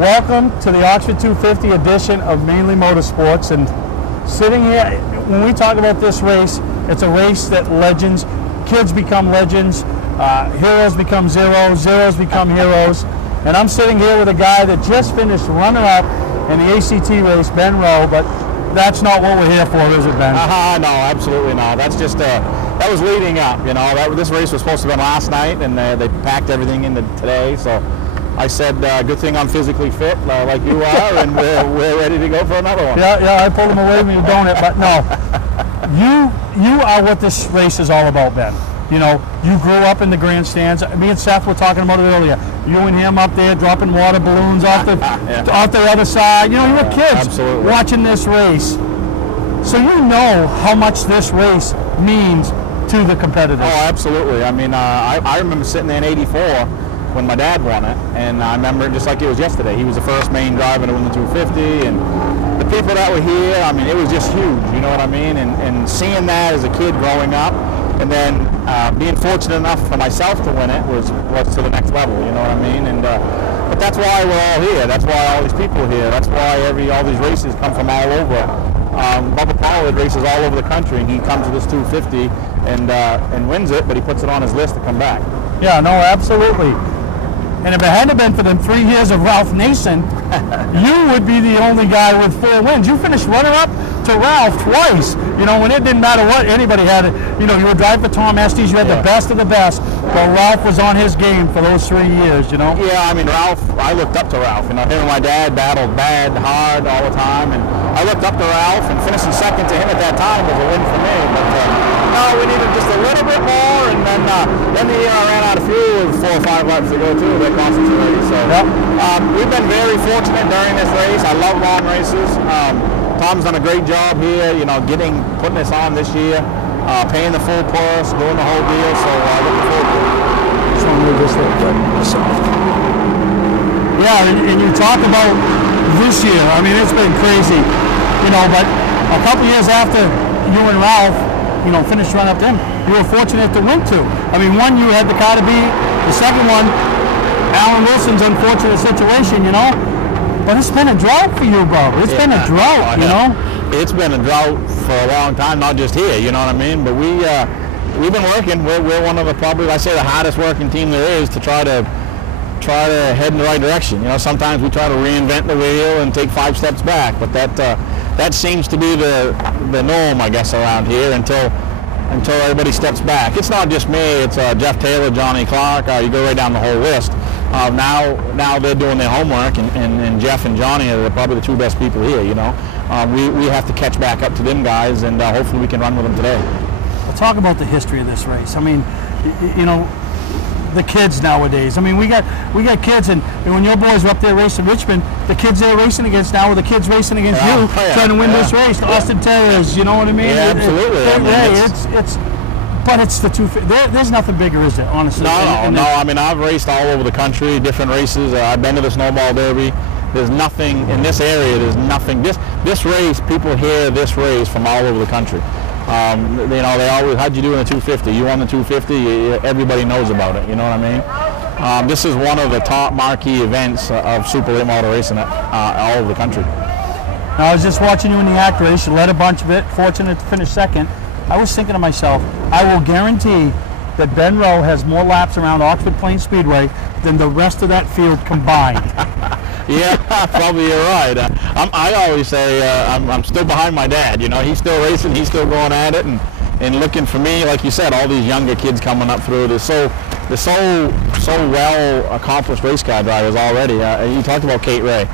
Welcome to the Oxford 250 edition of Mainely Motorsports. And sitting here, when we talk about this race, it's a race that legends, kids become legends, heroes become zeros, zeros become heroes. And I'm sitting here with a guy that just finished runner-up in the ACT race, Ben Rowe, but that's not what we're here for, is it, Ben? No, absolutely not. That's just, that was leading up, you know. This race was supposed to have been last night, and they packed everything into today, so I said, good thing I'm physically fit, like you are, and we're ready to go for another one. Yeah, I pulled him away from you doing it, but no. You are what this race is all about, Ben. You know, you grew up in the grandstands. Me and Seth were talking about it earlier. You and him up there dropping water balloons off the off the other side. You know, you were kids watching this race. So you know how much this race means to the competitors. Oh, absolutely. I mean, I remember sitting there in '84 when my dad won it, and I remember it just like it was yesterday. He was the first main driver to win the 250, and the people that were here, I mean, it was just huge, you know what I mean? And seeing that as a kid growing up, and then being fortunate enough for myself to win it was to the next level, you know what I mean? And but that's why we're all here. That's why all these people are here. That's why all these races come from all over. Bubba Pollard races all over the country, and he comes to this 250 and wins it, but he puts it on his list to come back. Yeah, no, absolutely. And if it hadn't been for them 3 years of Ralph Nason, you would be the only guy with 4 wins. You finished runner-up to Ralph twice. You know, when it didn't matter what anybody had. You know, you were driving for Tom Estes. You had the best of the best. But Ralph was on his game for those 3 years, you know? Yeah, I mean, Ralph, I looked up to Ralph. You know, him and my dad battled hard all the time. And I looked up to Ralph, and finishing second to him at that time was a win for me. But no, we needed just a little bit more. And then the year I ran out of fuel with 4 or 5 laps to go, too. That cost us a race. So we've been very fortunate during this race. I love long races. Tom's done a great job here, you know, putting this on this year, paying the full purse, doing the whole deal, so looking forward to it. Just want to move this little bit. Yeah, and you talk about this year, I mean, it's been crazy, you know, but a couple years after you and Ralph, you know, finished run up to him, you were fortunate to win 2. I mean, one, you had the car to beat, the second one, Alan Wilson's unfortunate situation, you know. But it's been a drought for you, bro. It's been a drought, you know? It's been a drought for a long time, not just here, you know what I mean? But we've been working. We're one of the, probably, I say, the hardest working team there is to try to head in the right direction. You know, sometimes we try to reinvent the wheel and take 5 steps back, but that seems to be the norm, I guess, around here until everybody steps back. It's not just me. It's Jeff Taylor, Johnny Clark. You go right down the whole list. Now they're doing their homework, and Jeff and Johnny are probably the 2 best people here, you know. We have to catch back up to them guys, and hopefully we can run with them today. We'll talk about the history of this race. I mean, you know, the kids nowadays. I mean, we got kids, and when your boys were up there racing Richmond, the kids they're racing against now are the kids racing against you, trying to win this race. The Austin Terriers, you know what I mean? Yeah, absolutely. But it's the 250. There's nothing bigger, is it? Honestly. No. I mean, I've raced all over the country, different races. I've been to the Snowball Derby. There's nothing in this area. There's nothing. This race, people hear this race from all over the country. You know, they always, how'd you do in the 250? You won the 250. Everybody knows about it. You know what I mean? This is one of the top marquee events of Super Late Model racing all over the country. Now, I was just watching you in the ACT race. You led a bunch of it. Fortunate to finish second. I was thinking to myself, I will guarantee that Ben Rowe has more laps around Oxford Plains Speedway than the rest of that field combined. Yeah, probably you're right. I always say I'm still behind my dad. You know, he's still racing, he's still going at it, and looking for me. Like you said, all these younger kids coming up through. They're so well accomplished race car drivers already. You talked about Kate Ray.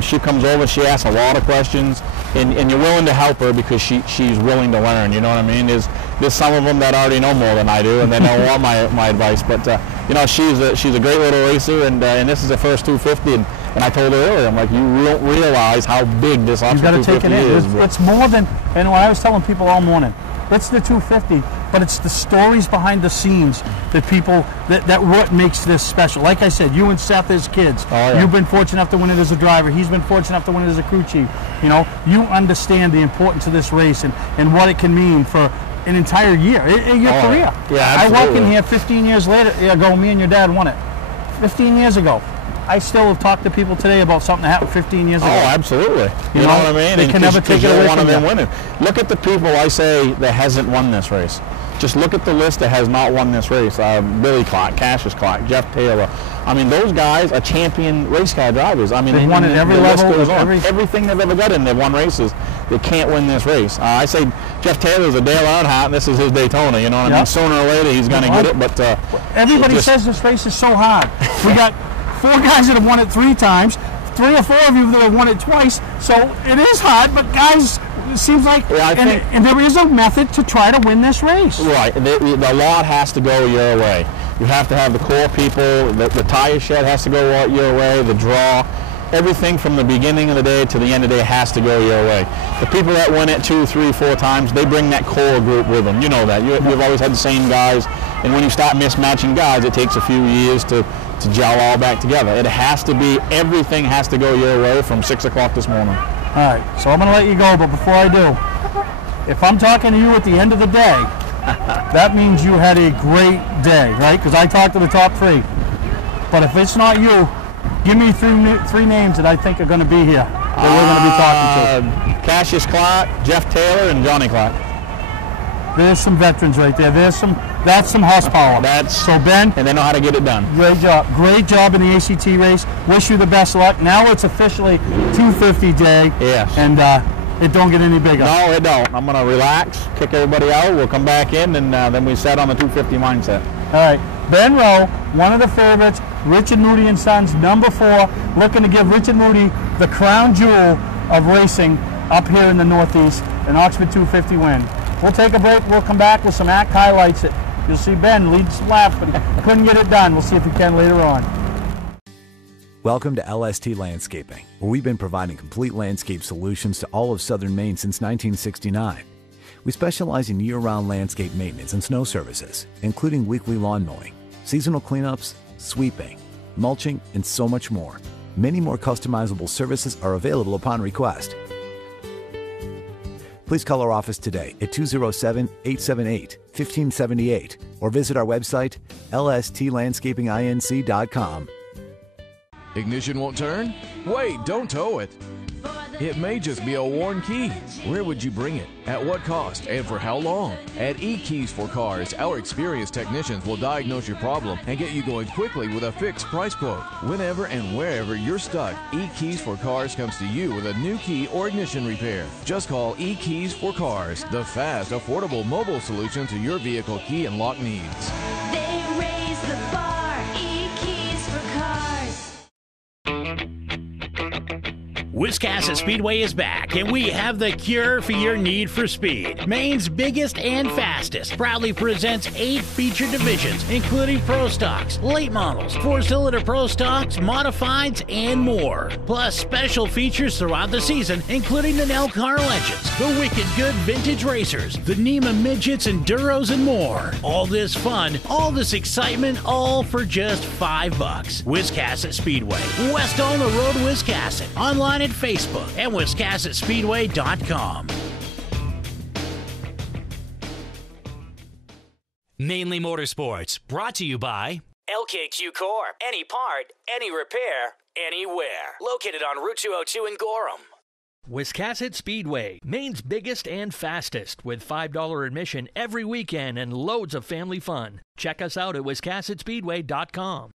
She comes over, she asks a lot of questions, and you're willing to help her because she's willing to learn. You know what I mean? There's some of them that already know more than I do, and they don't want my advice. But you know, she's a great little racer, and this is her first 250. And I told her earlier, I'm like, you don't realize how big this Oxford 250 is. It's more than, and when I was telling people all morning, it's the 250, but it's the stories behind the scenes that people, that what makes this special. Like I said, you and Seth as kids, you've been fortunate enough to win it as a driver. He's been fortunate enough to win it as a crew chief. You know, you understand the importance of this race and what it can mean for an entire year, your career. Yeah, I walk in here 15 years later ago, me and your dad won it. 15 years ago. I still have talked to people today about something that happened 15 years ago. Oh, absolutely. You know what I mean? They can never take it away from you. Winning. Look at the people I say that hasn't won this race. Just look at the list that has not won this race. Billy Clark, Cassius Clark, Jeff Taylor. I mean, those guys are champion race car drivers. I mean, they've won at every level. Everything they've ever got in, they've won races. They can't win this race. I say Jeff Taylor's a Dale Earnhardt, and this is his Daytona. You know what I mean? Sooner or later, he's going to get it. But everybody says this race is so hard. We got 4 guys that have won it 3 times, 3 or 4 of you that have won it twice. So it is hard, but guys, it seems like, and there is a method to try to win this race. Right. The lot has to go your way. You have to have the core people. The tire shed has to go your way. The draw. Everything from the beginning of the day to the end of the day has to go your way. The people that win it 2, 3, 4 times, they bring that core group with them. You know that. You've always had the same guys. And when you start mismatching guys, it takes a few years to gel all back together. It has to be, everything has to go your way from 6 o'clock this morning. All right, so I'm going to let you go, but before I do, if I'm talking to you at the end of the day, that means you had a great day, right? Because I talked to the top 3. But if it's not you, give me 3 names that I think are going to be here that we're going to be talking to. Cassius Clark, Jeff Taylor, and Johnny Clark. There's some veterans right there. That's some horsepower. So Ben, and they know how to get it done. Great job in the ACT race. Wish you the best luck. Now it's officially 250 day. Yes. And it don't get any bigger. No, it don't. I'm gonna relax, kick everybody out. We'll come back in, and then we set on the 250 mindset. All right. Ben Rowe, one of the favorites. Richard Moody and Sons, number 4, looking to give Richard Moody the crown jewel of racing up here in the Northeast, an Oxford 250 win. We'll take a break. We'll come back with some ACT highlights. You'll see Ben leads some laps, but he couldn't get it done. We'll see if he can later on. Welcome to LST Landscaping, where we've been providing complete landscape solutions to all of southern Maine since 1969. We specialize in year-round landscape maintenance and snow services, including weekly lawn mowing, seasonal cleanups, sweeping, mulching, and so much more. Many more customizable services are available upon request. Please call our office today at 207-878-1578 or visit our website, lstlandscapinginc.com. Ignition won't turn? Wait, don't tow it. It may just be a worn key. Where would you bring it? At what cost? And for how long? At E-Keys for Cars, our experienced technicians will diagnose your problem and get you going quickly with a fixed price quote. Whenever and wherever you're stuck, E-Keys for Cars comes to you with a new key or ignition repair. Just call E-Keys for Cars, the fast, affordable mobile solution to your vehicle key and lock needs. They raise the bar, E-Keys for Cars. Wiscasset Speedway is back, and we have the cure for your need for speed. Maine's biggest and fastest proudly presents 8 feature divisions, including Pro Stocks, late models, 4-cylinder Pro Stocks, modifieds, and more. Plus special features throughout the season, including the Nell Car Legends, the Wicked Good Vintage Racers, the NEMA Midgets, Enduros, and more. All this fun, all this excitement, all for just $5. Wiscasset Speedway, west on the road, Wiscasset. Online at Facebook and WiscassetSpeedway.com. Mainely Motorsports, brought to you by LKQ Corp. Any part, any repair, anywhere. Located on Route 202 in Gorham. Wiscasset Speedway, Maine's biggest and fastest, with $5 admission every weekend and loads of family fun. Check us out at WiscassetSpeedway.com.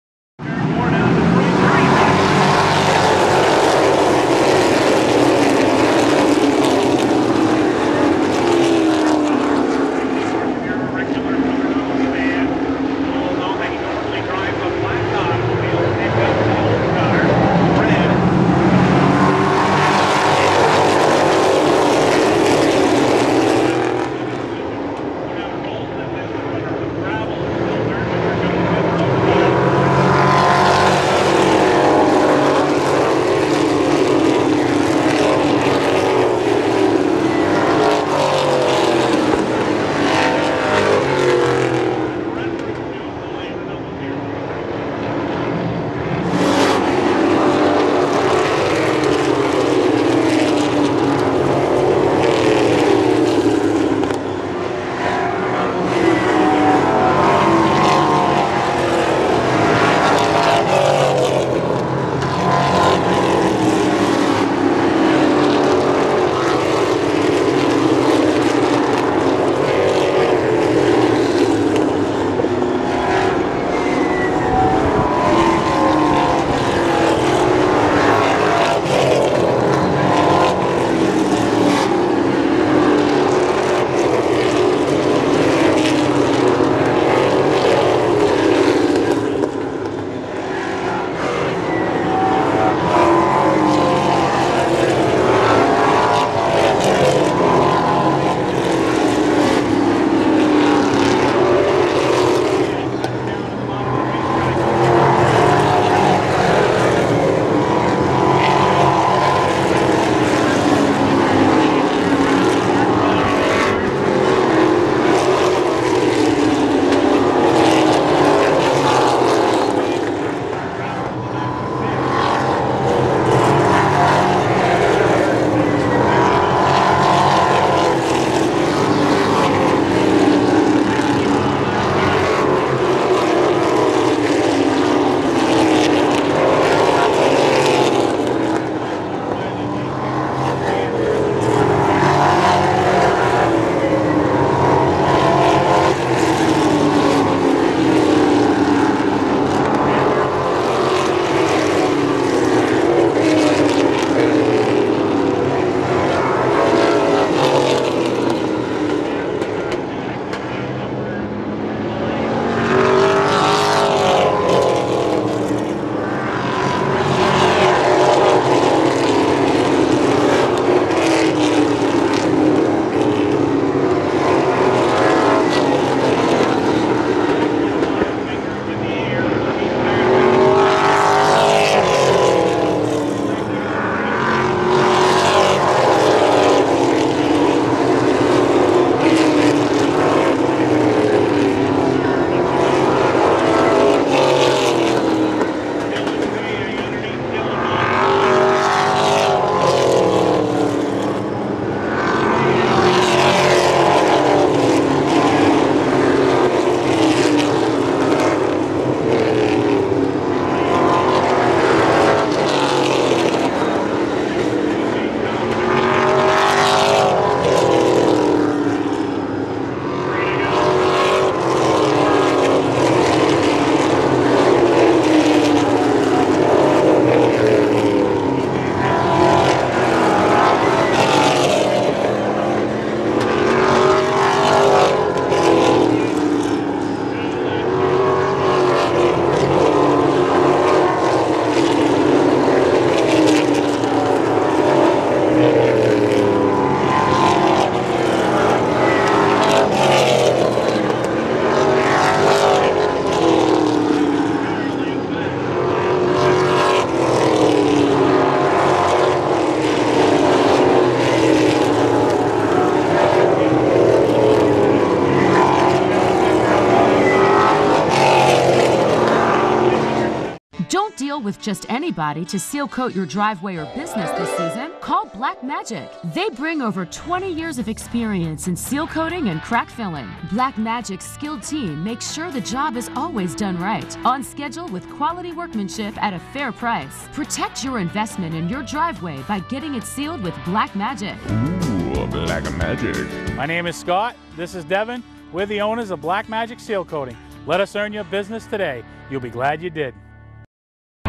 with just anybody to seal coat your driveway or business this season, call Black Magic. They bring over 20 years of experience in seal coating and crack filling. Black Magic's skilled team makes sure the job is always done right, on schedule with quality workmanship at a fair price. Protect your investment in your driveway by getting it sealed with Black Magic. Ooh, Black Magic. My name is Scott. This is Devin. We're the owners of Black Magic Seal Coating. Let us earn your business today. You'll be glad you did.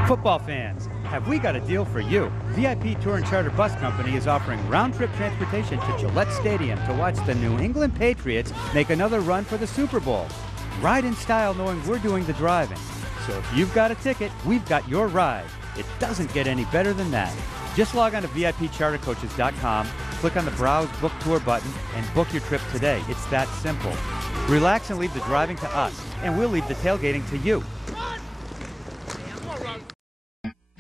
Football fans, have we got a deal for you? VIP Tour and Charter Bus Company is offering round-trip transportation to Gillette Stadium to watch the New England Patriots make another run for the Super Bowl. Ride in style knowing we're doing the driving. So if you've got a ticket, we've got your ride. It doesn't get any better than that. Just log on to VIPChartercoaches.com, click on the Browse Book Tour button, and book your trip today. It's that simple. Relax and leave the driving to us, and we'll leave the tailgating to you.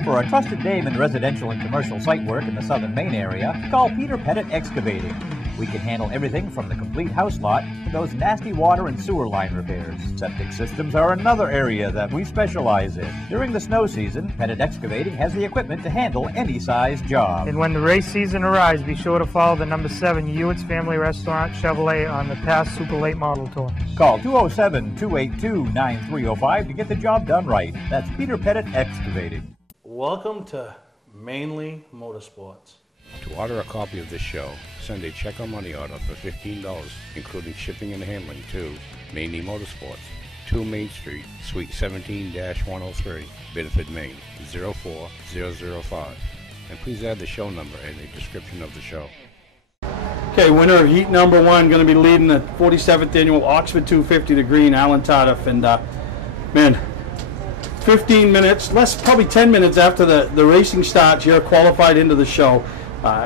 For a trusted name in residential and commercial site work in the Southern Maine area, call Peter Pettit Excavating. We can handle everything from the complete house lot to those nasty water and sewer line repairs. Septic systems are another area that we specialize in. During the snow season, Pettit Excavating has the equipment to handle any size job. And when the race season arrives, be sure to follow the number 7 Hewitt's Family Restaurant Chevrolet on the past Super Late Model Tour. Call 207-282-9305 to get the job done right. That's Peter Pettit Excavating. Welcome to Mainely Motorsports. To order a copy of this show, send a check or money order for $15, including shipping and handling to Mainely Motorsports, 2 Main Street, Suite 17-103, Biddeford, Maine, 04005. And please add the show number in the description of the show. Okay, winner of heat number 1, going to be leading the 47th annual Oxford 250, the green, Alan Tardif. And man, 15 minutes, probably 10 minutes after the racing starts, you're qualified into the show.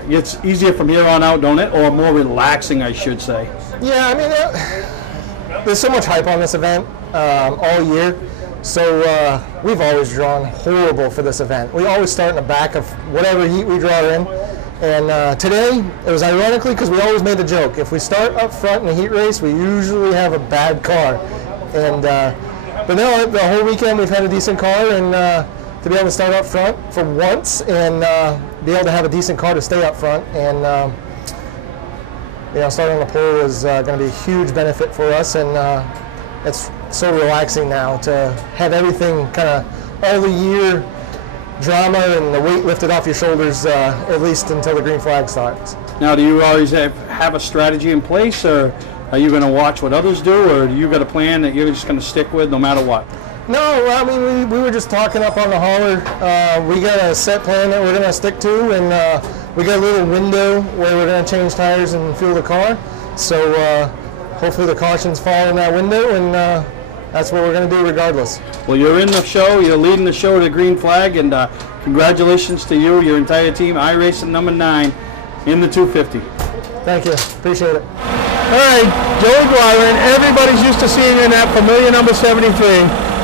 It's easier from here on out, don't it? Or more relaxing, I should say. Yeah, I mean, there's so much hype on this event all year. So we've always drawn horrible for this event. We always start in the back of whatever heat we draw in. And today, it was ironically because we always made the joke. If we start up front in a heat race, we usually have a bad car. And but no, the whole weekend we've had a decent car, and to be able to start up front for once and be able to have a decent car to stay up front and starting on the pole is going to be a huge benefit for us, and it's so relaxing now to have everything kind of all the year drama and the weight lifted off your shoulders at least until the green flag starts. Now, do you always have a strategy in place, or are you going to watch what others do, or do you got a plan that you're just going to stick with no matter what? No, I mean, we were just talking up on the hauler. We got a set plan that we're going to stick to, and we got a little window where we're going to change tires and fuel the car. So hopefully the cautions fall in that window, and that's what we're going to do regardless. Well, you're in the show. You're leading the show to the green flag, and congratulations to you, your entire team, iRacing number 9 in the 250. Thank you. Appreciate it. All right, Joey Guiron, everybody's used to seeing you in that familiar number 73.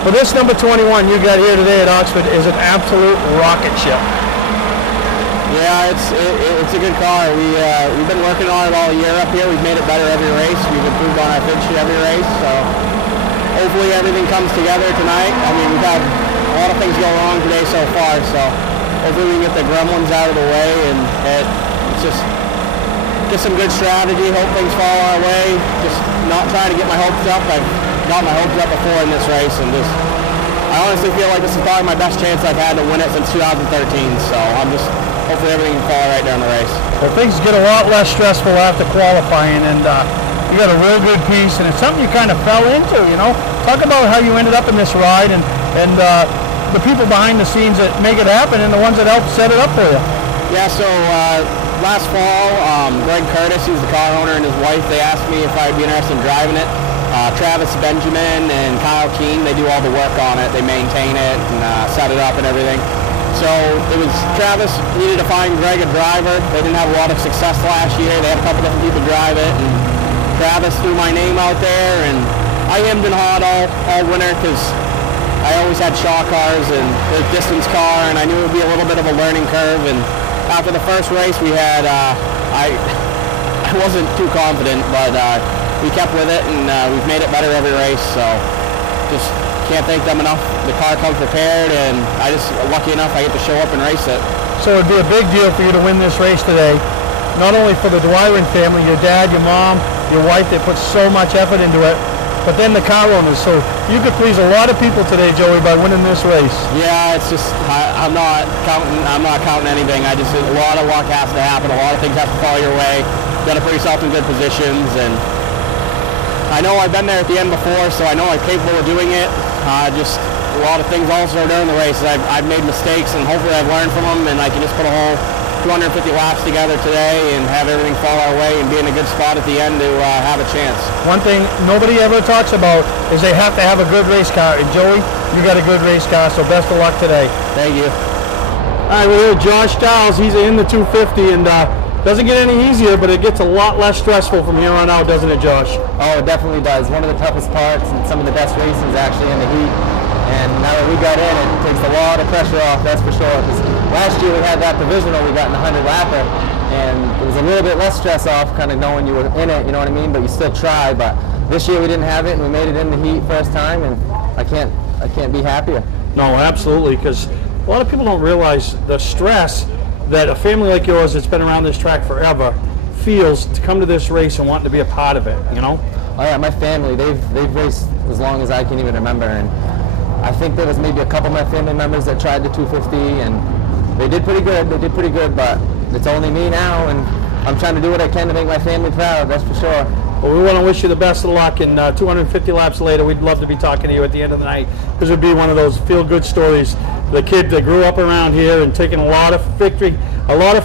But this number 21 you got here today at Oxford is an absolute rocket ship. Yeah, it's a good car. We've been working on it all year up here. We've made it better every race. We've improved on our finish every race. So hopefully everything comes together tonight. I mean, we've had a lot of things go wrong today so far. So hopefully we can get the gremlins out of the way, and it's just some good strategy. Hope things fall our way. Just not trying to get my hopes up. I've got my hopes up before in this race, and I honestly feel like this is probably my best chance I've had to win it since 2013. So I'm just hopefully everything can fall right during the race. Well, things get a lot less stressful after qualifying, and you got a real good piece, and it's something you kind of fell into. Talk about how you ended up in this ride, and the people behind the scenes that make it happen, and the ones that help set it up for you. Yeah. So last fall, Greg Curtis, who's the car owner, and his wife, they asked me if I'd be interested in driving it. Travis Benjamin and Kyle Keene, they do all the work on it. They maintain it and set it up and everything. So it was Travis needed to find Greg a driver. They didn't have a lot of success last year. They had a couple different people drive it, and Travis threw my name out there, and I hemmed and hawed all winter because I always had Shaw cars and a distance car, and I knew it would be a little bit of a learning curve. And after the first race we had, I wasn't too confident, but we kept with it, and we've made it better every race. So just can't thank them enough. The car comes prepared, and I just lucky enough I get to show up and race it. So it'd be a big deal for you to win this race today, not only for the Dwyron family, your dad, your mom, your wife, they put so much effort into it, but then the car owners. So you could please a lot of people today, Joey, by winning this race. Yeah, it's just I'm not counting anything. A lot of luck has to happen. A lot of things have to fall your way. Got to put yourself in good positions, and I know I've been there at the end before, so I know I'm capable of doing it. Just a lot of things also during the race. I've made mistakes, and hopefully I've learned from them, and I can just put a whole 250 laps together today and have everything fall our way and be in a good spot at the end to have a chance. One thing nobody ever talks about is they have to have a good race car, and Joey, you got a good race car, so best of luck today. Thank you. All right, we're here with Josh Stiles. He's in the 250, and doesn't get any easier, but it gets a lot less stressful from here on out, doesn't it, Josh? Oh, it definitely does. One of the toughest parts and some of the best races actually in the heat. And now that we got in, it takes a lot of pressure off, that's for sure. Because last year we had that divisional, we got in the 100 lapper, and it was a little bit less stress off, kind of knowing you were in it, you know what I mean? But you still try. But this year we didn't have it, and we made it in the heat first time, and I can't be happier. No, absolutely, because a lot of people don't realize the stress that a family like yours that's been around this track forever feels to come to this race and want to be a part of it, you know? Oh yeah, my family, they've raced as long as I can even remember, and I think there was maybe a couple of my family members that tried the 250, and they did pretty good, but it's only me now, and I'm trying to do what I can to make my family proud, that's for sure. Well, we want to wish you the best of luck, and 250 laps later, we'd love to be talking to you at the end of the night, because it would be one of those feel-good stories. The kid that grew up around here and taking a lot of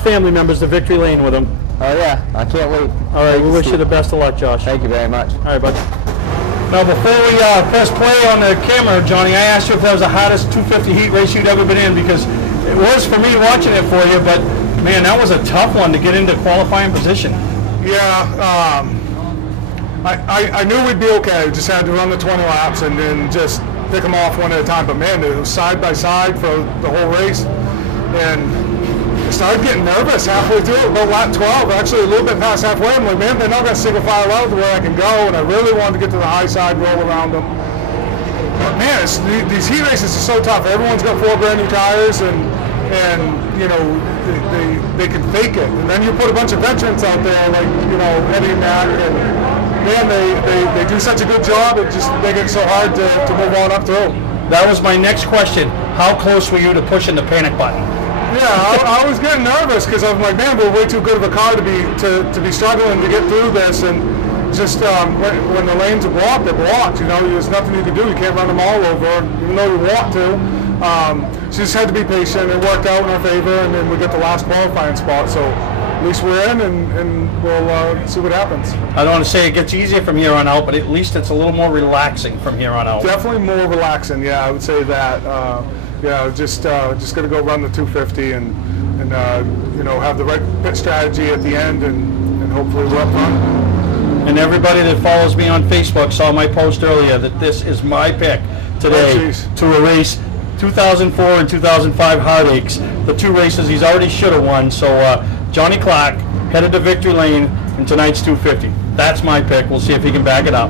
family members to victory lane with him. Oh yeah, I can't wait. All right, we wish you the best of luck, Josh. Thank you very much. All right, bud. Now, before we press play on the camera, Johnny, I asked you if that was the hottest 250 heat race you'd ever been in, because it was for me watching it for you, but man, that was a tough one to get into qualifying position. Yeah, I knew we'd be okay. Just had to run the 20 laps and then just pick them off one at a time. But man, it was side by side for the whole race, and I started getting nervous halfway through it, about lap 12, actually a little bit past halfway. I'm like, man, they're not going to single file out to where I can go, and I really wanted to get to the high side, roll around them. But man, these heat races are so tough. Everyone's got 4 brand new tires, and you know, they can fake it. And then you put a bunch of veterans out there, like, you know, Eddie and Matt, and man, they do such a good job at just making it so hard to move on up through. That was my next question. How close were you to pushing the panic button? Yeah, I was getting nervous because I'm like, man, we're way too good of a car to be struggling to get through this, and just when the lanes are blocked, they're blocked. You know, there's nothing you can do. You can't run them all over, even though you want to. So you just had to be patient. It worked out in our favor, and then we get the last qualifying spot. So at least we're in, and we'll see what happens. I don't want to say it gets easier from here on out, but at least it's a little more relaxing from here on out. Definitely more relaxing. Yeah, I would say that. Yeah, just gonna go run the 250 and you know, have the right pit strategy at the end, and hopefully we're up front. And everybody that follows me on Facebook saw my post earlier that this is my pick today to erase 2004 and 2005 heartaches. The 2 races he's already should have won. So Johnny Clark headed to victory lane in tonight's 250. That's my pick. We'll see if he can back it up.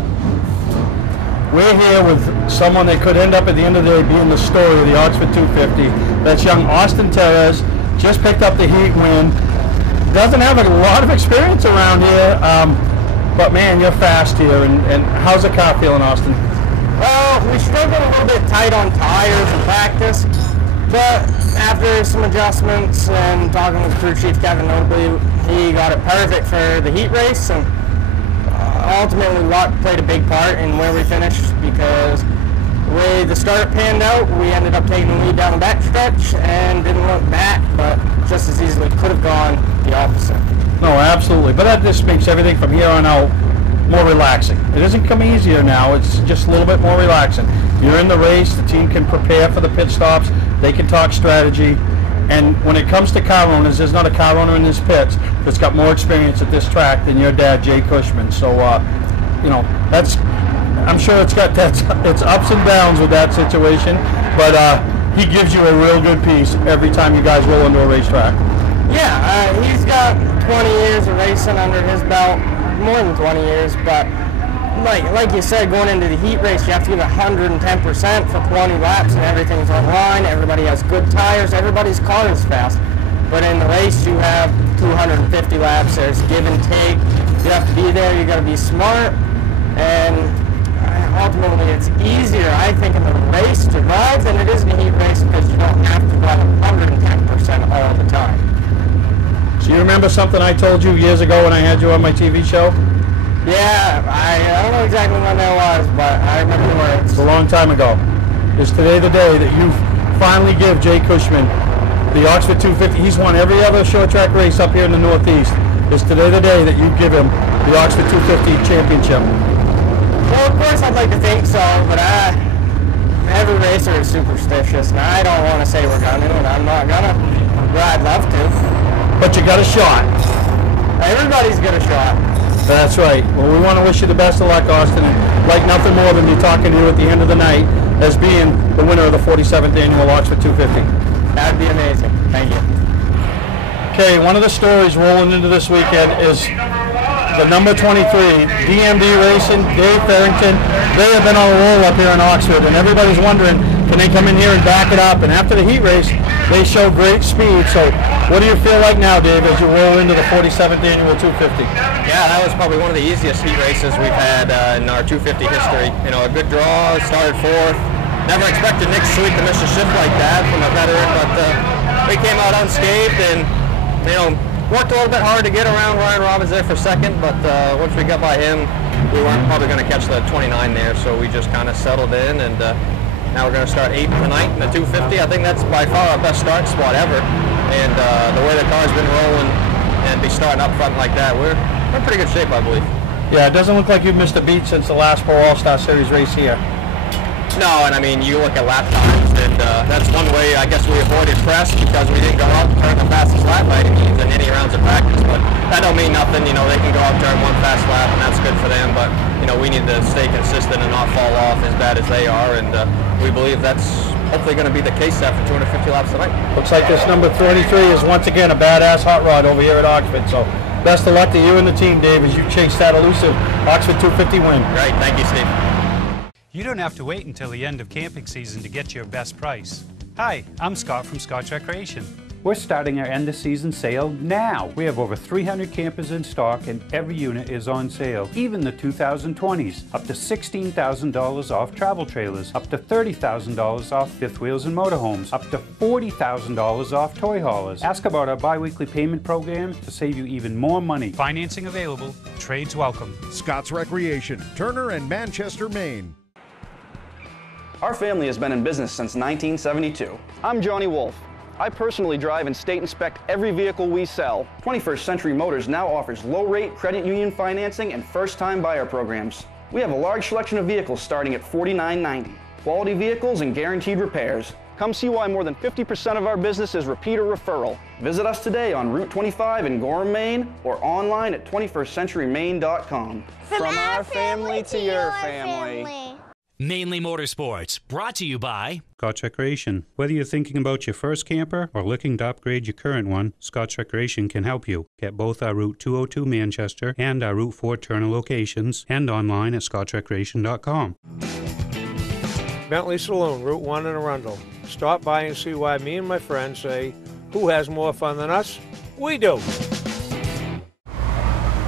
We're here with someone that could end up at the end of the day being the story of the Oxford 250. That's young Austin Terez. Just picked up the heat win. Doesn't have a lot of experience around here, but man, you're fast here. And how's the car feeling, Austin? Well, we struggled a little bit tight on tires in practice, but after some adjustments and talking with crew chief Kevin Nobley, he got it perfect for the heat race, and ultimately luck played a big part in where we finished, because the way the start panned out, we ended up taking the lead down the back stretch and didn't look back, but just as easily could have gone the opposite. No, absolutely. But that just makes everything from here on out more relaxing. It doesn't come easier now. It's just a little bit more relaxing. You're in the race. The team can prepare for the pit stops. They can talk strategy. And when it comes to car owners, there's not a car owner in this pit that's got more experience at this track than your dad, Jay Cushman. So, you know, that's, I'm sure it's got its ups and downs with that situation, but he gives you a real good piece every time you guys roll into a racetrack. Yeah, he's got 20 years of racing under his belt, more than 20 years, but like you said, going into the heat race, you have to give 110% for 20 laps, and everything's online. Everybody has good tires. Everybody's car is fast. But in the race, you have 250 laps. There's give and take. You have to be there. You got to be smart, and ultimately, it's easier, I think, in the race to drive than it is in the heat race because you don't have to drive 110% all the time. So you remember something I told you years ago when I had you on my TV show? Yeah, I don't know exactly when that was, but I remember the words. It's a long time ago. Is today the day that you finally give Jay Cushman the Oxford 250? He's won every other short track race up here in the Northeast. Is today the day that you give him the Oxford 250 championship? Well, of course I'd like to think so, but every racer is superstitious, and I don't want to say we're gonna, and I'm not gonna, but I'd love to. But you got a shot. Everybody's got a shot. That's right. Well, we want to wish you the best of luck, Austin. And like nothing more than be talking to you at the end of the night as being the winner of the 47th Annual Oxford 250. That'd be amazing. Thank you. Okay, one of the stories rolling into this weekend is the number 23, DMD Racing, Dave Farrington. They have been on a roll up here in Oxford, and everybody's wondering, can they come in here and back it up? And after the heat race, they show great speed. So what do you feel like now, Dave, as you roll into the 47th Annual 250? Yeah, that was probably one of the easiest heat races we've had in our 250 history. You know, a good draw, started fourth. Never expected Nick Sweet to miss a shift like that from a veteran, but we came out unscathed and, you know, worked a little bit hard to get around Ryan Robbins there for second, but once we got by him, we weren't probably going to catch the 29 there, so we just kind of settled in, and now we're going to start 8th tonight in the 250. I think that's by far our best start spot ever, and the way the car's been rolling and be starting up front like that, we're in pretty good shape, I believe. Yeah, it doesn't look like you've missed a beat since the last Pro All-Star Series race here. No, and I mean, you look at lap times, and that's one way I guess we avoided press because we didn't go out and turn the fastest lap by any means in any rounds of practice, but that don't mean nothing. You know, they can go out and turn one fast lap, and that's good for them, but, you know, we need to stay consistent and not fall off as bad as they are, and we believe that's hopefully going to be the case after 250 laps tonight. Looks like this number 33 is once again a badass hot rod over here at Oxford, so best of luck to you and the team, Dave, as you chase that elusive Oxford 250 win. Great, thank you, Steve. You don't have to wait until the end of camping season to get your best price. Hi, I'm Scott from Scott's Recreation. We're starting our end of season sale now. We have over 300 campers in stock and every unit is on sale, even the 2020s. Up to $16,000 off travel trailers, up to $30,000 off fifth wheels and motorhomes, up to $40,000 off toy haulers. Ask about our bi-weekly payment program to save you even more money. Financing available, trades welcome. Scott's Recreation, Turner and Manchester, Maine. Our family has been in business since 1972. I'm Johnny Wolf. I personally drive and state inspect every vehicle we sell. 21st Century Motors now offers low-rate credit union financing and first-time buyer programs. We have a large selection of vehicles starting at $49.90. Quality vehicles and guaranteed repairs. Come see why more than 50% of our business is repeat or referral. Visit us today on Route 25 in Gorham, Maine, or online at 21stcenturymaine.com. From our family to your family. Mainely Motorsports, brought to you by Scott's Recreation. Whether you're thinking about your first camper or looking to upgrade your current one, Scott's Recreation can help you. Get both our Route 202 Manchester and our Route 4 Turner locations and online at scottsrecreation.com. Bentley Saloon, Route 1 in Arundel. Stop by and see why me and my friends say, who has more fun than us? We do.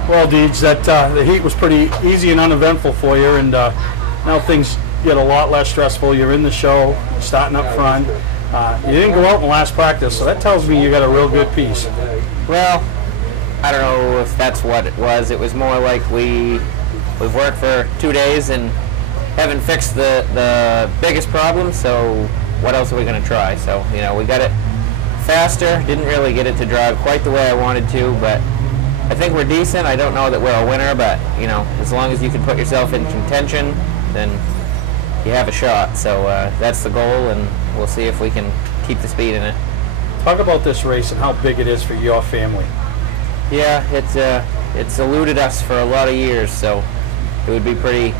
Well, Deeds, that the heat was pretty easy and uneventful for you, and now things get a lot less stressful. You're in the show, starting up front. You didn't go out in last practice, so that tells me you got a real good piece. Well, I don't know if that's what it was. It was more like we've worked for 2 days and haven't fixed the biggest problem, so what else are we going to try? So, you know, we got it faster, didn't really get it to drive quite the way I wanted to, but I think we're decent. I don't know that we're a winner, but, you know, as long as you can put yourself in contention, then you have a shot. So that's the goal, and we'll see if we can keep the speed in it. Talk about this race and how big it is for your family. Yeah, it's eluded us for a lot of years, so it would be pretty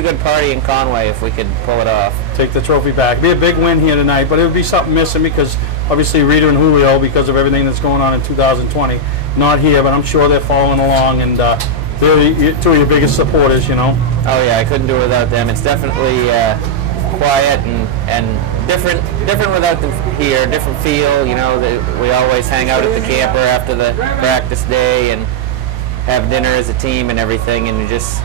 good party in Conway if we could pull it off. Take the trophy back. Be a big win here tonight, but it would be something missing because obviously Rita and Julio, because of everything that's going on in 2020, not here, but I'm sure they're following along, and They're two of your biggest supporters, you know. Oh yeah, I couldn't do it without them. It's definitely quiet and different without them here. Different feel, you know. We always hang out at the camper after the practice day and have dinner as a team and everything. And just,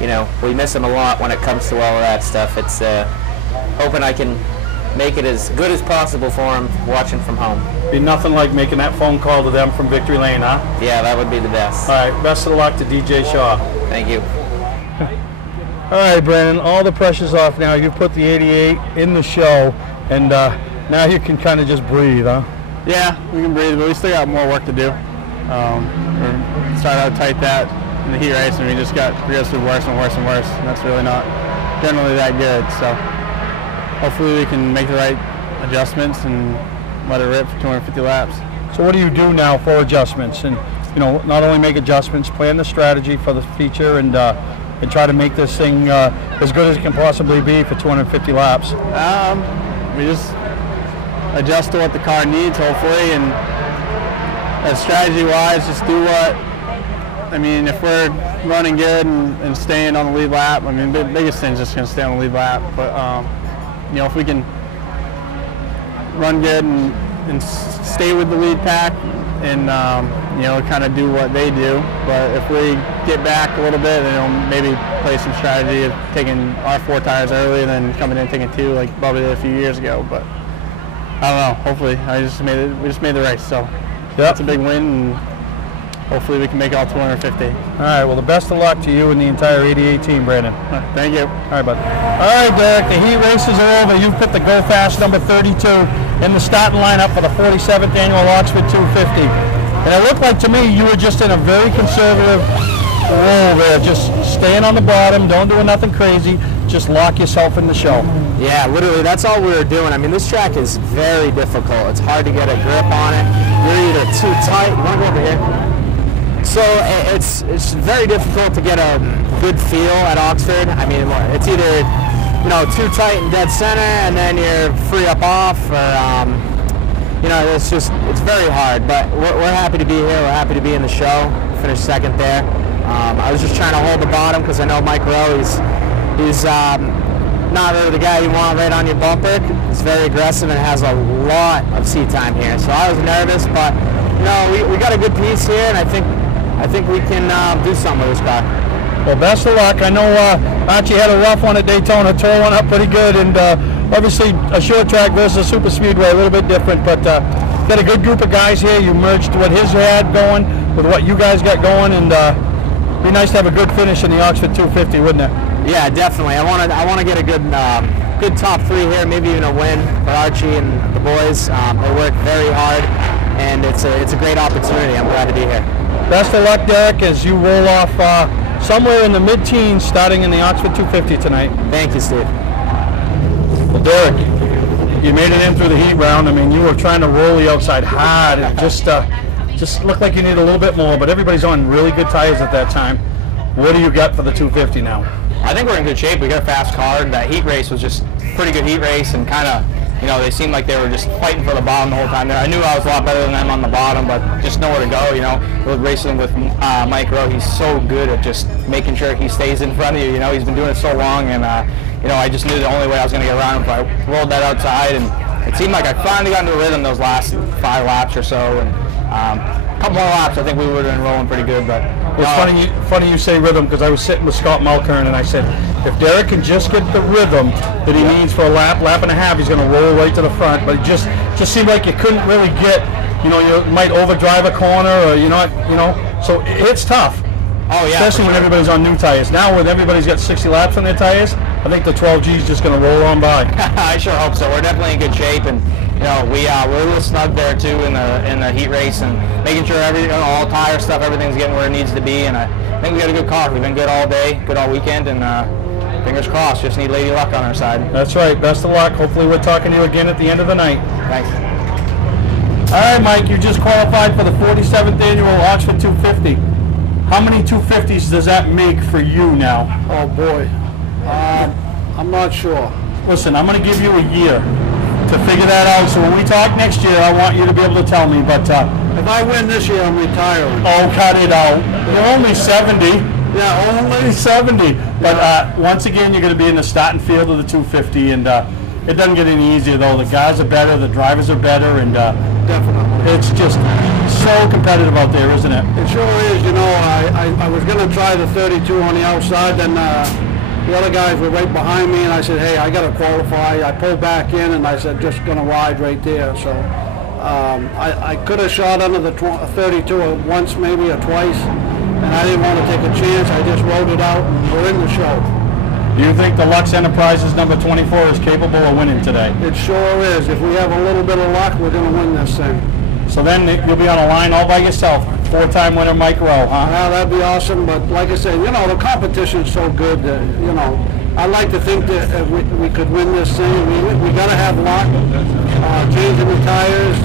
you know, we miss them a lot when it comes to all of that stuff. It's hoping I can make it as good as possible for them watching from home. Be nothing like making that phone call to them from Victory Lane, huh? Yeah, that would be the best. All right, best of luck to DJ Shaw. Thank you. All right, Brandon, all the pressure's off now. You put the 88 in the show, and now you can kind of just breathe, huh? Yeah, we can breathe, but we still got more work to do. We started out tight that in the heat race, and we just got progressively worse and worse and worse, and that's really not generally that good. So hopefully we can make the right adjustments and let it rip for 250 laps. So what do you do now for adjustments? And, you know, not only make adjustments, plan the strategy for the feature, and try to make this thing as good as it can possibly be for 250 laps. We just adjust to what the car needs, hopefully, and strategy-wise, just do what, I mean, if we're running good and staying on the lead lap, I mean, the biggest thing is just going to stay on the lead lap, but, you know, if we can run good and stay with the lead pack and, you know, kind of do what they do. But if we get back a little bit, then maybe play some strategy of taking our 4 tires early and then coming in and taking 2 like Bubba did a few years ago. But I don't know. Hopefully, we just made the race. So that's a big win, and hopefully we can make all 250. All right, well, the best of luck to you and the entire 88 team, Brandon. Thank you. All right, bud. All right, Derek, the heat races are over. You picked the Go Fast number 32 in the starting lineup for the 47th annual Oxford 250. And it looked like to me you were just in a very conservative role there, just staying on the bottom, don't do nothing crazy, just lock yourself in the show. Yeah, literally, that's all we were doing. I mean, this track is very difficult. It's hard to get a grip on it. You're either too tight. You want to go over here? So it's very difficult to get a good feel at Oxford. I mean, it's either, you know, too tight and dead center, and then you're free up off, or you know, it's very hard. But we're happy to be here. We're happy to be in the show. Finished second there. I was just trying to hold the bottom because I know Mike Rowe, he's not really the guy you want right on your bumper. He's very aggressive and has a lot of seat time here. So I was nervous, but you know, we got a good piece here, and I think we can do something with this car. Well, best of luck. I know Archie had a rough one at Daytona, tore one up pretty good, and obviously a short track versus a super speedway, a little bit different, but got a good group of guys here. You merged what his had going with what you guys got going, and be nice to have a good finish in the Oxford 250, wouldn't it? Yeah, definitely. I want to get a good top 3 here, maybe even a win for Archie and the boys. They work very hard, and it's a great opportunity. I'm glad to be here. Best of luck, Derek, as you roll off somewhere in the mid-teens starting in the Oxford 250 tonight. Thank you, Steve. Well, Derek, you made it in through the heat round. I mean, you were trying to roll the outside hard. It just looked like you need a little bit more, but everybody's on really good tires at that time. What do you got for the 250 now? I think we're in good shape. We got a fast car. That heat race was just a pretty good heat race, and kind of, you know, they seemed like they were just fighting for the bottom the whole time there. I knew I was a lot better than them on the bottom, but just nowhere to go, you know. Racing with Mike Rowe, he's so good at just making sure he stays in front of you, you know. He's been doing it so long, and, you know, I just knew the only way I was going to get around him if I rolled that outside, and it seemed like I finally got into a rhythm those last 5 laps or so, and a couple more laps, I think we would have been rolling pretty good, but... It's funny you say rhythm, because I was sitting with Scott Mulkern and I said, if Derek can just get the rhythm that he needs for a lap and a half, he's going to roll right to the front. But it just seemed like you couldn't really get, you know, you might overdrive a corner, or you're not, you know, so it's tough. Oh yeah, especially when everybody's on new tires. Now when everybody's got 60 laps on their tires, I think the 12G is just going to roll on by. I sure hope so. We're definitely in good shape, and you know, we're a little snug there too in the heat race, and making sure everything, all tire stuff, everything's getting where it needs to be. And I think we got a good car. We've been good all day, good all weekend, and fingers crossed. Just need Lady Luck on our side. That's right. Best of luck. Hopefully we're talking to you again at the end of the night. Thanks. All right, Mike. You just qualified for the 47th annual Oxford 250. How many 250s does that make for you now? Oh boy, I'm not sure. Listen, I'm going to give you a year to figure that out. So when we talk next year, I want you to be able to tell me. But If I win this year, I'm retiring. Oh, cut it out. You're only 70. Yeah, Only 70. But once again, you're going to be in the starting field of the 250, and it doesn't get any easier, though. The guys are better, the drivers are better, and definitely. It's just so competitive out there, isn't it? It sure is. You know, I was going to try the 32 on the outside, then the other guys were right behind me, and I said, hey, I got to qualify. I pulled back in, and I said, just going to ride right there. So I could have shot under the 32 once, maybe, or twice, and I didn't want to take a chance. I just rode it out, and we're in the show. Do you think the Lux Enterprises number 24 is capable of winning today? It sure is. If we have a little bit of luck, we're going to win this thing. So then you'll be on a line all by yourself. 4-time winner Mike Rowe, huh? Well, that'd be awesome, but like I said, you know, the competition's so good that, you know, I like to think that we could win this thing. We got to have luck, changing the tires,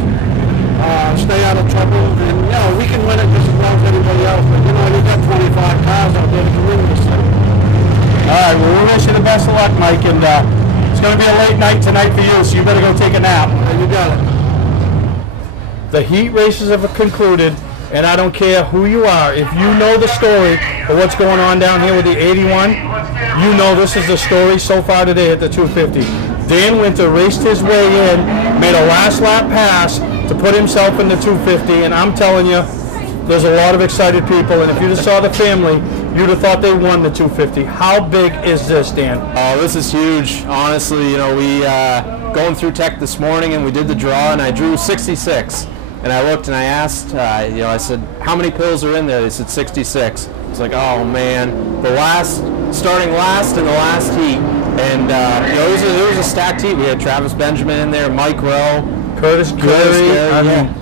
stay out of trouble, and, you know, we can win it just as well as anybody else, but, you know, you got 25 cars out there that can win this thing. All right, well, we wish you the best of luck, Mike, and it's going to be a late night tonight for you, so you better go take a nap. You got it. The heat races have concluded, and I don't care who you are. If you know the story of what's going on down here with the 81, you know this is the story so far today at the 250. Dan Winter raced his way in, made a last lap pass to put himself in the 250, and I'm telling you, there's a lot of excited people, and if you just saw the family, you'd have thought they won the 250. How big is this, Dan? Oh, this is huge. Honestly, you know, we going through tech this morning, and we did the draw, and I drew 66. And I looked and I asked, you know, I said, how many pills are in there? They said 66. I was like, oh man, starting last in the last heat, and you know, it was a stacked heat. We had Travis Benjamin in there, Mike Rowe, Curtis Gary, I mean,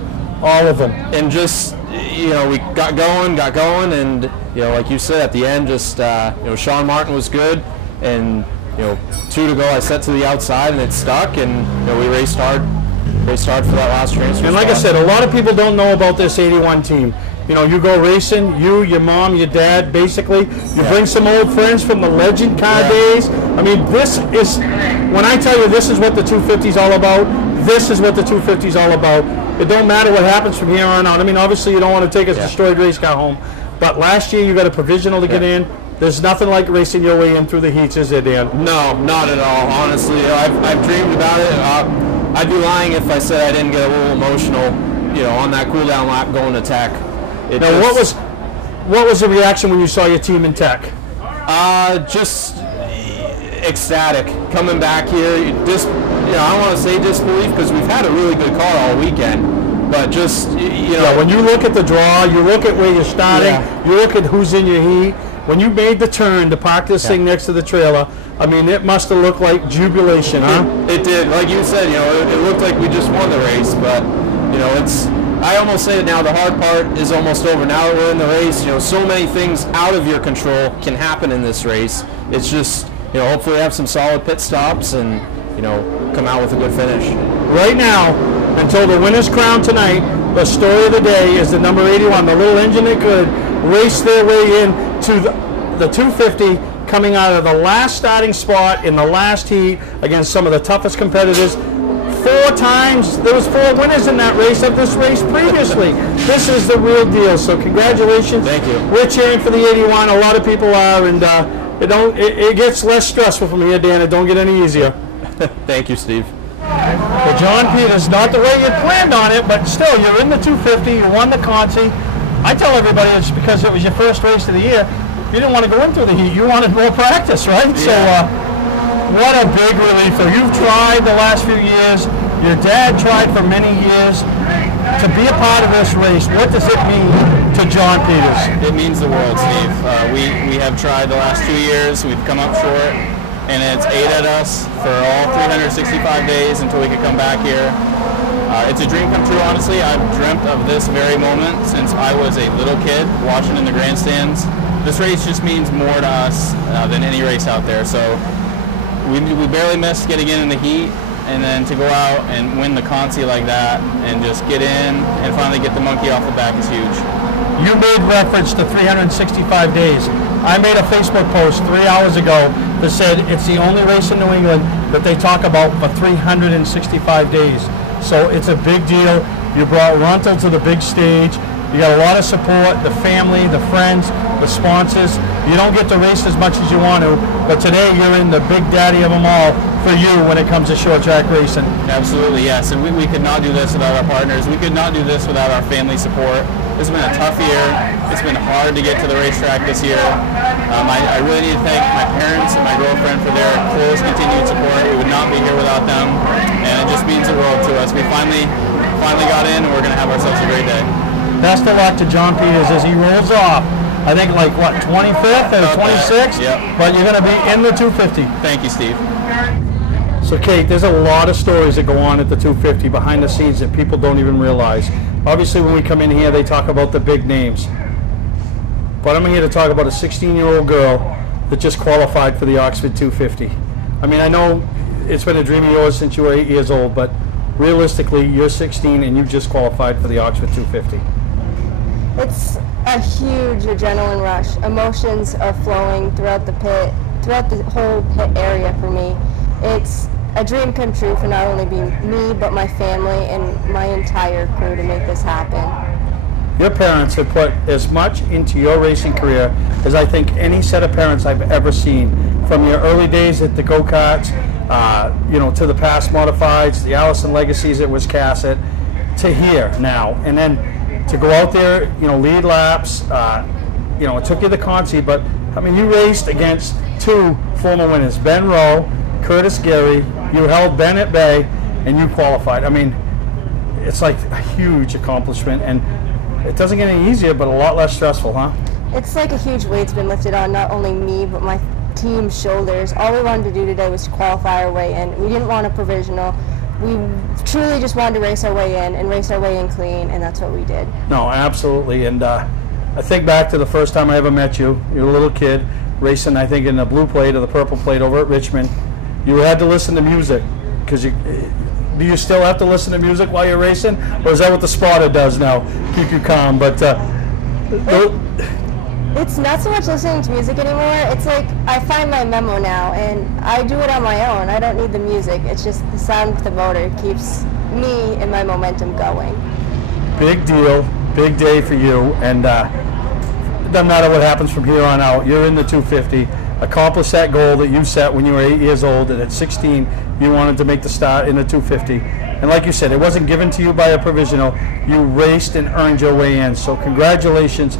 all of them. And just, you know, we got going, and you know, like you said at the end, just you know, Sean Martin was good, and you know, 2 to go, I set to the outside and it stuck, and you know, we raced hard for that last transfer. And like I said, a lot of people don't know about this 81 team. You know, you go racing, you, your mom, your dad, basically. You bring some old friends from the legend car days. I mean, this is, when I tell you this is what the 250 is all about, this is what the 250 is all about. It don't matter what happens from here on out. I mean, obviously you don't want to take a destroyed race car home, but last year you got a provisional to get in. There's nothing like racing your way in through the heats, is there, Dan? No, not at all, honestly. You know, I've dreamed about it. I'd be lying if I said I didn't get a little emotional, you know, on that cool down lap going to tech. Now, what was the reaction when you saw your team in tech? Just ecstatic coming back here. You know, I don't want to say disbelief because we've had a really good car all weekend, but just, you know. Yeah, when you look at the draw, you look at where you're starting, you look at who's in your heat. When you made the turn to park this thing next to the trailer, I mean, it must have looked like jubilation, huh? It did. Like you said, you know, it looked like we just won the race, but, you know, I almost say it now, the hard part is almost over. Now that we're in the race, you know, so many things out of your control can happen in this race. It's just, you know, hopefully have some solid pit stops and, you know, come out with a good finish. Right now, until the winner's crown tonight, the story of the day is the number 81, the little engine that could race their way in to the 250, coming out of the last starting spot in the last heat against some of the toughest competitors. 4 times, there was 4 winners in that race of this race previously. This is the real deal, so congratulations. Thank you. We're cheering for the 81, a lot of people are, and it gets less stressful from here, Dan. It don't get any easier. Thank you, Steve. Well, John Peters, not the way you planned on it, but still, you're in the 250, you won the Conti. I tell everybody it's because it was your first race of the year. You didn't want to go in through the heat. You wanted more practice, right? Yeah. So what a big relief. So you've tried the last few years. Your dad tried for many years. To be a part of this race, what does it mean to John Peters? It means the world, Steve. We have tried the last 2 years. We've come up short, and it's ate at us for all 365 days until we could come back here. It's a dream come true, honestly. I've dreamt of this very moment since I was a little kid watching in the grandstands. This race just means more to us than any race out there. So we barely missed getting in the heat, and then to go out and win the Conti like that and just get in and finally get the monkey off the back is huge. You made reference to 365 days. I made a Facebook post 3 hours ago that said it's the only race in New England that they talk about for 365 days. So it's a big deal. You brought Ronto to the big stage. You got a lot of support, the family, the friends, the sponsors. You don't get to race as much as you want to, but today you're in the big daddy of them all for you when it comes to short track racing. Absolutely, yes. And we could not do this without our partners. We could not do this without our family support. This has been a tough year. It's been hard to get to the racetrack this year. I really need to thank my parents and my girlfriend for their close, continued support. We would not be here without them, and it just means the world to us. We finally got in, and we're going to have ourselves a great day. Best of luck to John Peters as he rolls off. I think like what, 25th or 26th? Yep. But you're going to be in the 250. Thank you, Steve. So Kate, there's a lot of stories that go on at the 250 behind the scenes that people don't even realize. Obviously when we come in here they talk about the big names. But I'm here to talk about a 16-year-old girl that just qualified for the Oxford 250. I mean, I know it's been a dream of yours since you were 8 years old, but realistically you're 16 and you've just qualified for the Oxford 250. It's a huge adrenaline rush. Emotions are flowing throughout the pit, throughout the whole pit area for me. It's a dream come true for not only me, but my family and my entire crew to make this happen. Your parents have put as much into your racing career as I think any set of parents I've ever seen. From your early days at the go-karts, to the past modifieds, the Allison Legacies at Wiscasset, to here now. And then to go out there, lead laps, it took you the Conti, but I mean, you raced against two former winners, Ben Rowe, Curtis Gary. You held Ben at bay, and you qualified. I mean, it's like a huge accomplishment, and it doesn't get any easier, but a lot less stressful, huh? It's like a huge weight's been lifted on not only me, but my team's shoulders. All we wanted to do today was to qualify our way in. We didn't want a provisional. We truly just wanted to race our way in and race our way in clean, and that's what we did. No, absolutely. And I think back to the first time I ever met you. You were a little kid racing, I think, in the blue plate or the purple plate over at Richmond. You had to listen to music because do you still have to listen to music while you're racing, or is that what the spotter does now, keep you calm? But it's not so much listening to music anymore. It's like I find my memo now, and I do it on my own. I don't need the music. It's just the sound of the motor keeps me and my momentum going. Big deal, big day for you, and it doesn't matter what happens from here on out. You're in the 250. Accomplish that goal that you set when you were 8 years old, and at 16 you wanted to make the start in the 250. And like you said, it wasn't given to you by a provisional. You raced and earned your way in. So congratulations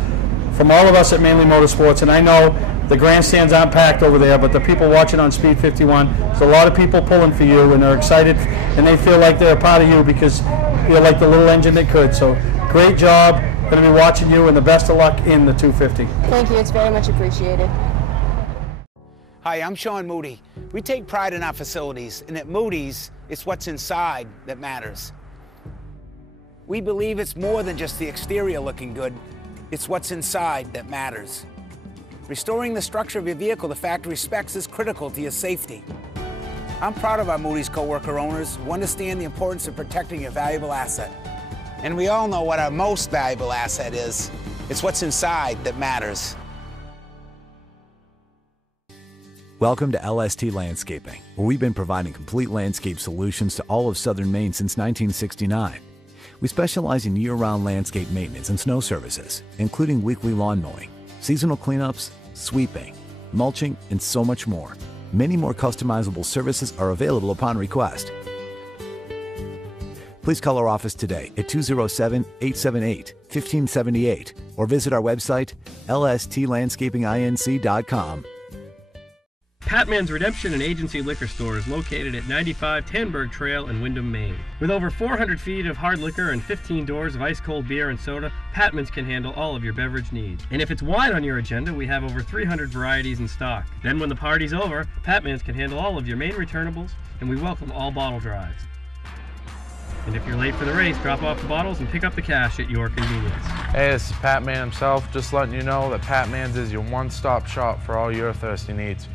from all of us at Mainely Motorsports. And I know the grandstands aren't packed over there, but the people watching on Speed 51, there's a lot of people pulling for you, and they're excited, and they feel like they're a part of you because you're like the little engine that could. So great job. Going to be watching you, and the best of luck in the 250. Thank you. It's very much appreciated. Hi, I'm Sean Moody. We take pride in our facilities, and at Moody's, it's what's inside that matters. We believe it's more than just the exterior looking good, it's what's inside that matters. Restoring the structure of your vehicle to factory specs is critical to your safety. I'm proud of our Moody's co-worker owners who understand the importance of protecting your valuable asset. And we all know what our most valuable asset is. It's what's inside that matters. Welcome to LST Landscaping, where we've been providing complete landscape solutions to all of southern Maine since 1969. We specialize in year-round landscape maintenance and snow services, including weekly lawn mowing, seasonal cleanups, sweeping, mulching, and so much more. Many more customizable services are available upon request. Please call our office today at 207-878-1578 or visit our website, lstlandscapinginc.com. Patman's Redemption and Agency Liquor Store is located at 95 Tanberg Trail in Windham, Maine. With over 400 feet of hard liquor and 15 doors of ice-cold beer and soda, Patman's can handle all of your beverage needs. And if it's wine on your agenda, we have over 300 varieties in stock. Then when the party's over, Patman's can handle all of your Maine returnables, and we welcome all bottle drives. And if you're late for the race, drop off the bottles and pick up the cash at your convenience. Hey, this is Pat Man himself, just letting you know that Pat Man's is your one-stop shop for all your thirsty needs.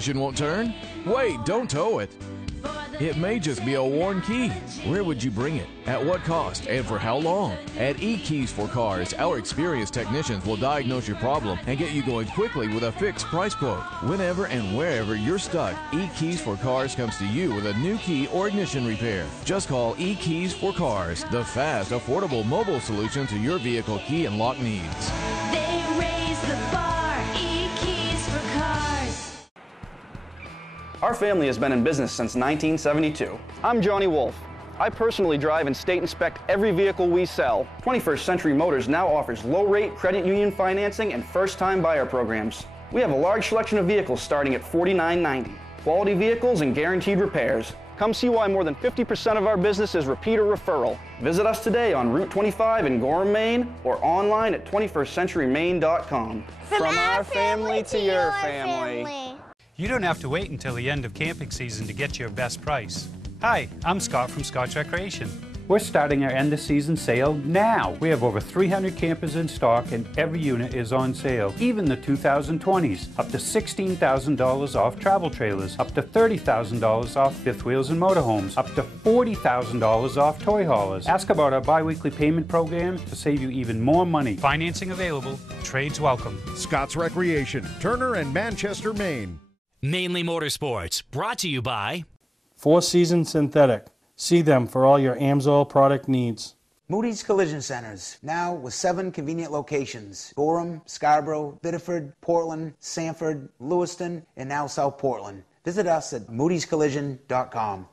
transmission won't turn? Wait, don't tow it. It may just be a worn key. Where would you bring it? At what cost? And for how long? At eKeys for Cars, our experienced technicians will diagnose your problem and get you going quickly with a fixed price quote. Whenever and wherever you're stuck, eKeys for Cars comes to you with a new key or ignition repair. Just call eKeys for Cars, the fast, affordable mobile solution to your vehicle key and lock needs. They raise the bar. E-keys for cars. Our family has been in business since 1972. I'm Johnny Wolf. I personally drive and state inspect every vehicle we sell. 21st Century Motors now offers low-rate credit union financing and first-time buyer programs. We have a large selection of vehicles starting at $49.90. Quality vehicles and guaranteed repairs. Come see why more than 50% of our business is repeat or referral. Visit us today on Route 25 in Gorham, Maine, or online at 21stcenturymaine.com. From our family to your family. You don't have to wait until the end of camping season to get your best price. Hi, I'm Scott from Scott's Recreation. We're starting our end of season sale now. We have over 300 campers in stock and every unit is on sale. Even the 2020s. Up to $16,000 off travel trailers. Up to $30,000 off fifth wheels and motorhomes. Up to $40,000 off toy haulers. Ask about our bi-weekly payment program to save you even more money. Financing available. Trades welcome. Scott's Recreation, Turner and Manchester, Maine. Mainly Motorsports, brought to you by Four Season Synthetic. See them for all your AMSOIL product needs. Moody's Collision Centers, now with 7 convenient locations. Gorham, Scarborough, Biddeford, Portland, Sanford, Lewiston, and now South Portland. Visit us at moodyscollision.com.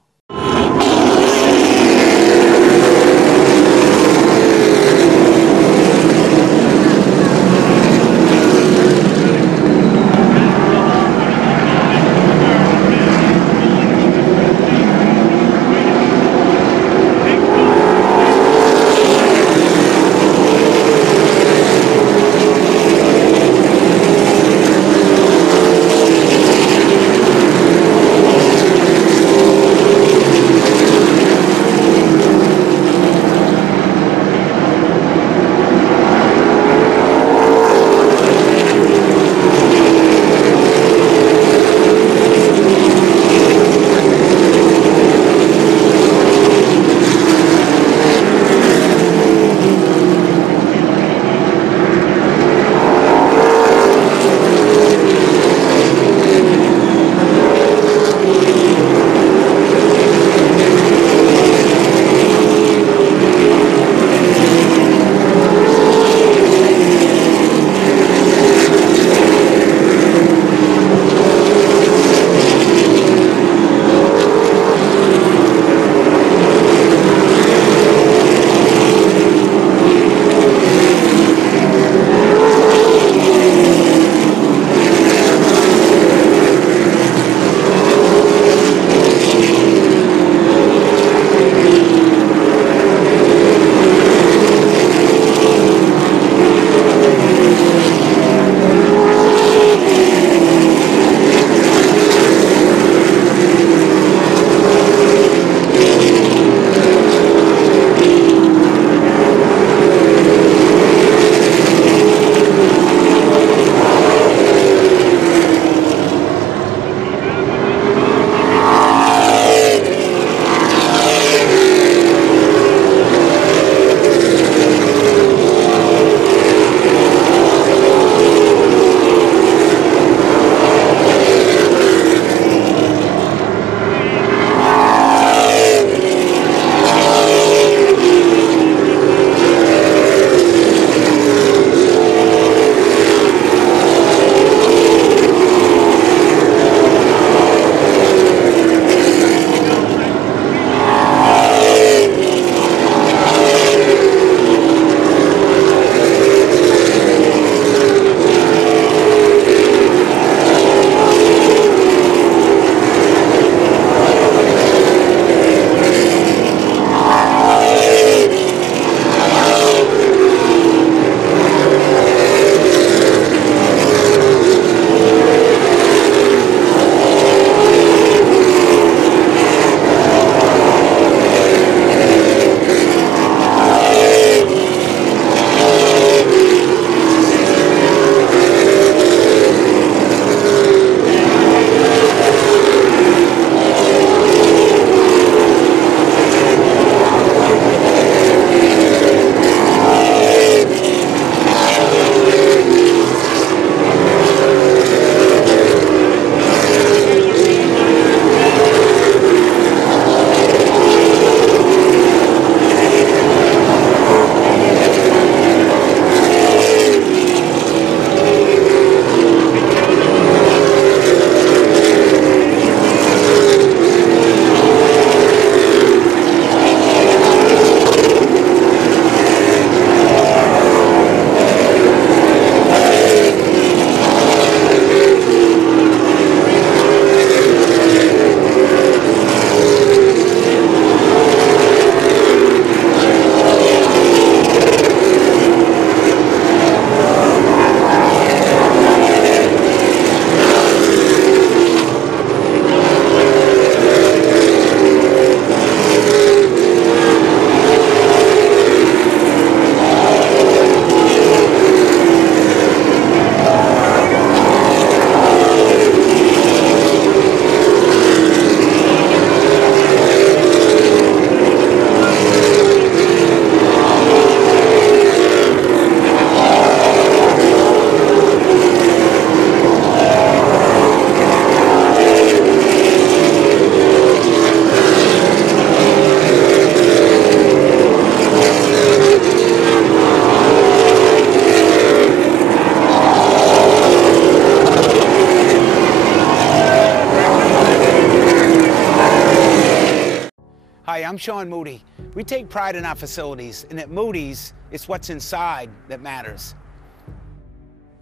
I'm Sean Moody. We take pride in our facilities, and at Moody's, it's what's inside that matters.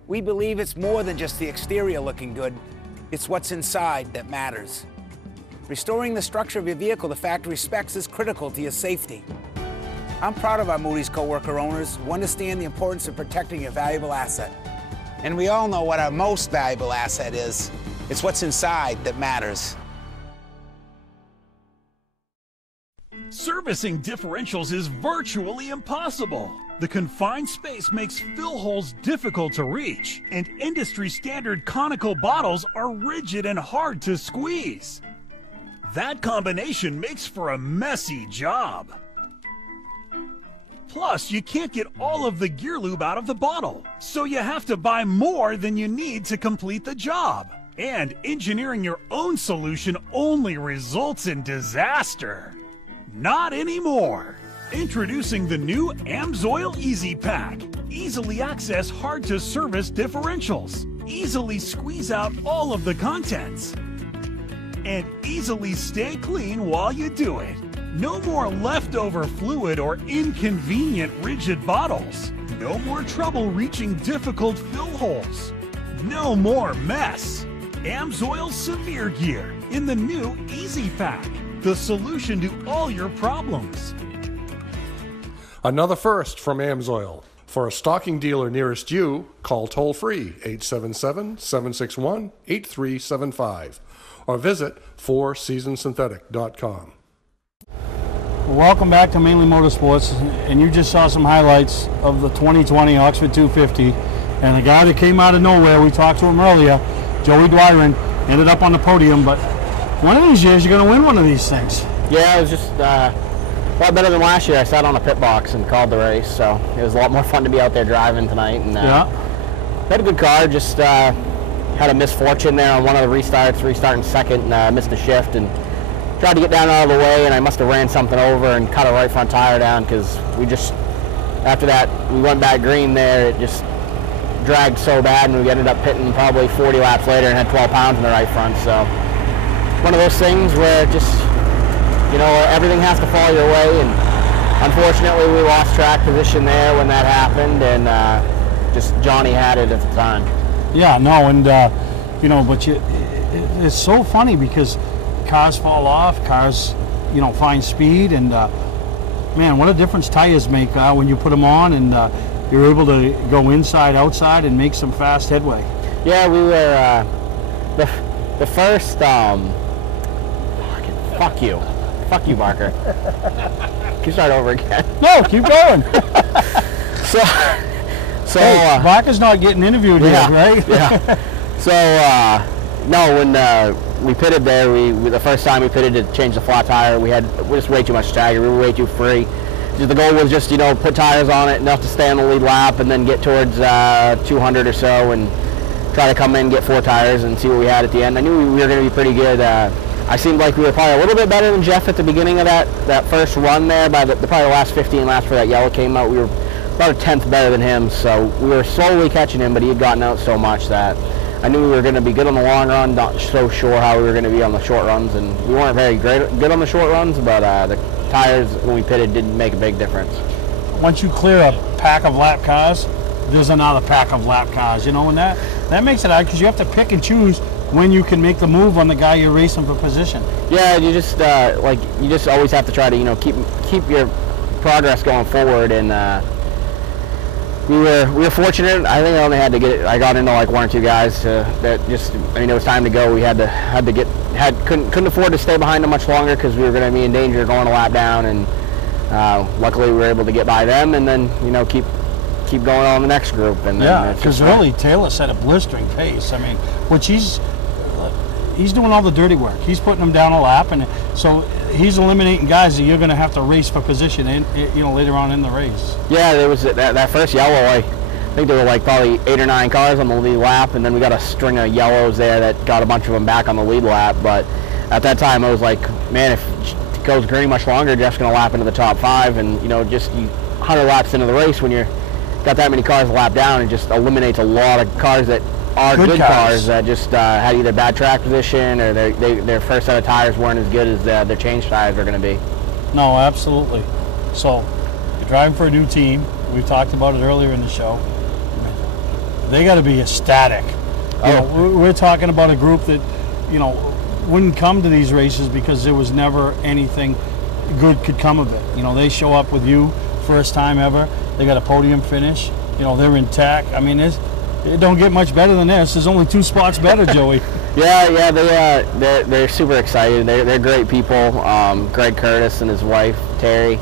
We believe it's more than just the exterior looking good, it's what's inside that matters. Restoring the structure of your vehicle to factory specs is critical to your safety. I'm proud of our Moody's co-worker owners who understand the importance of protecting a valuable asset. And we all know what our most valuable asset is. It's what's inside that matters. Servicing differentials is virtually impossible. The confined space makes fill holes difficult to reach, and industry-standard conical bottles are rigid and hard to squeeze. That combination makes for a messy job. Plus, you can't get all of the gear lube out of the bottle, so you have to buy more than you need to complete the job. And engineering your own solution only results in disaster. Not anymore. Introducing the new AMSOIL Easy Pack. Easily access hard-to-service differentials. Easily squeeze out all of the contents. And easily stay clean while you do it. No more leftover fluid or inconvenient rigid bottles. No more trouble reaching difficult fill holes. No more mess. AMSOIL Severe Gear in the new Easy Pack. The solution to all your problems. Another first from AMSOIL. For a stocking dealer nearest you, call toll-free 877-761-8375 or visit fourseasonsynthetic.com. Welcome back to Mainely Motorsports, and you just saw some highlights of the 2020 Oxford 250, and the guy that came out of nowhere, we talked to him earlier, Joey Dwyron, ended up on the podium, but one of these years you're going to win one of these things. Yeah, it was just a lot better than last year. I sat on a pit box and called the race, so it was a lot more fun to be out there driving tonight. And had a good car, just had a misfortune there on one of the restarts, restarting second, and missed the shift and tried to get down out of the way, and I must have ran something over and cut a right front tire down because we just, after that, we went back green there. It just dragged so bad, and we ended up pitting probably 40 laps later and had 12 pounds in the right front. So one of those things where just, you know, everything has to fall your way, and unfortunately we lost track position there when that happened, and just Johnny had it at the time. Yeah, no, and you know, but it's so funny because cars fall off, cars, you know, find speed, and man, what a difference tires make when you put them on, and you're able to go inside, outside, and make some fast headway. Yeah, we were the first. Fuck you, Barker. Can you start over again? No, keep going. So hey, Barker's not getting interviewed here, right? Yeah. So no, when we pitted there, the first time we pitted to change the flat tire, we just way too much stagger. We were way too free. The goal was just, you know, put tires on it enough to stay on the lead lap, and then get towards 200 or so, and try to come in, get 4 tires, and see what we had at the end. I knew we were going to be pretty good. I seemed like we were probably a little bit better than Jeff at the beginning of that first run there. By probably the last 15 laps before that yellow came out, we were about a tenth better than him. So we were slowly catching him, but he had gotten out so much that I knew we were going to be good on the long run. Not so sure how we were going to be on the short runs, and we weren't very good on the short runs. But the tires when we pitted didn't make a big difference. Once you clear a pack of lap cars, there's another pack of lap cars. You know, and that makes it hard because you have to pick and choose when you can make the move on the guy you're racing for position. Yeah, you just you just always have to try to, you know, keep your progress going forward, and we were fortunate. I think I only had to I got into like 1 or 2 guys that just, I mean, it was time to go. We couldn't afford to stay behind them much longer because we were going to be in danger of going a lap down, and luckily we were able to get by them, and then, you know, keep going on the next group. And yeah, because really Taylor set a blistering pace. I mean, which he's doing all the dirty work. He's putting them down a lap, and so he's eliminating guys that you're going to have to race for position in, you know, later on in the race. Yeah, there was that first yellow. I think there were like probably 8 or 9 cars on the lead lap, and then we got a string of yellows there that got a bunch of them back on the lead lap. But at that time, I was like, man, if it goes green much longer, Jeff's going to lap into the top 5, and, you know, just 100 laps into the race when you're got that many cars lap down, and just eliminates a lot of cars that are good cars that just had either bad track position or their first set of tires weren't as good as their change tires are going to be. No, absolutely. So, you're driving for a new team. We talked about it earlier in the show. They got to be ecstatic. You know, we're talking about a group that, you know, wouldn't come to these races because there was never anything good could come of it. You know, they show up with you first time ever. They got a podium finish. You know, they're in tech. I mean, it don't get much better than this. There's only 2 spots better, Joey. Yeah, they're super excited. They're great people. Greg Curtis and his wife Terry.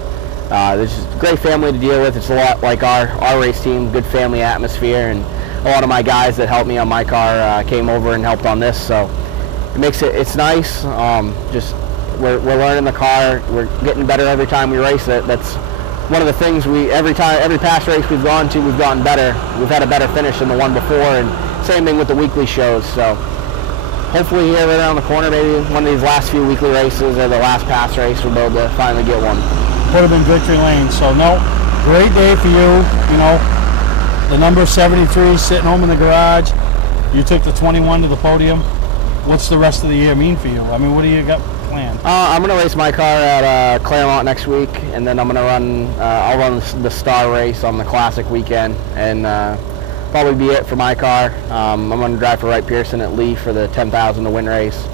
They're just a great family to deal with. It's a lot like our race team. Good family atmosphere, and a lot of my guys that helped me on my car came over and helped on this. So it's nice. Just we're learning the car. We're getting better every time we race it. That's one of the things every past race we've gone to, we've gotten better. We've had a better finish than the one before, and same thing with the weekly shows. So hopefully here right around the corner, maybe one of these last few weekly races or the last past race, we'll be able to finally get one. Put them in victory lane. So no, great day for you. You know, the number 73 sitting home in the garage. You took the 21 to the podium. What's the rest of the year mean for you? I mean, what do you got planned? I'm going to race my car at Claremont next week, and then I'm going to run. I'll run the Star race on the Classic weekend, and probably be it for my car. I'm going to drive for Wright Pearson at Lee for the 10,000 to win race,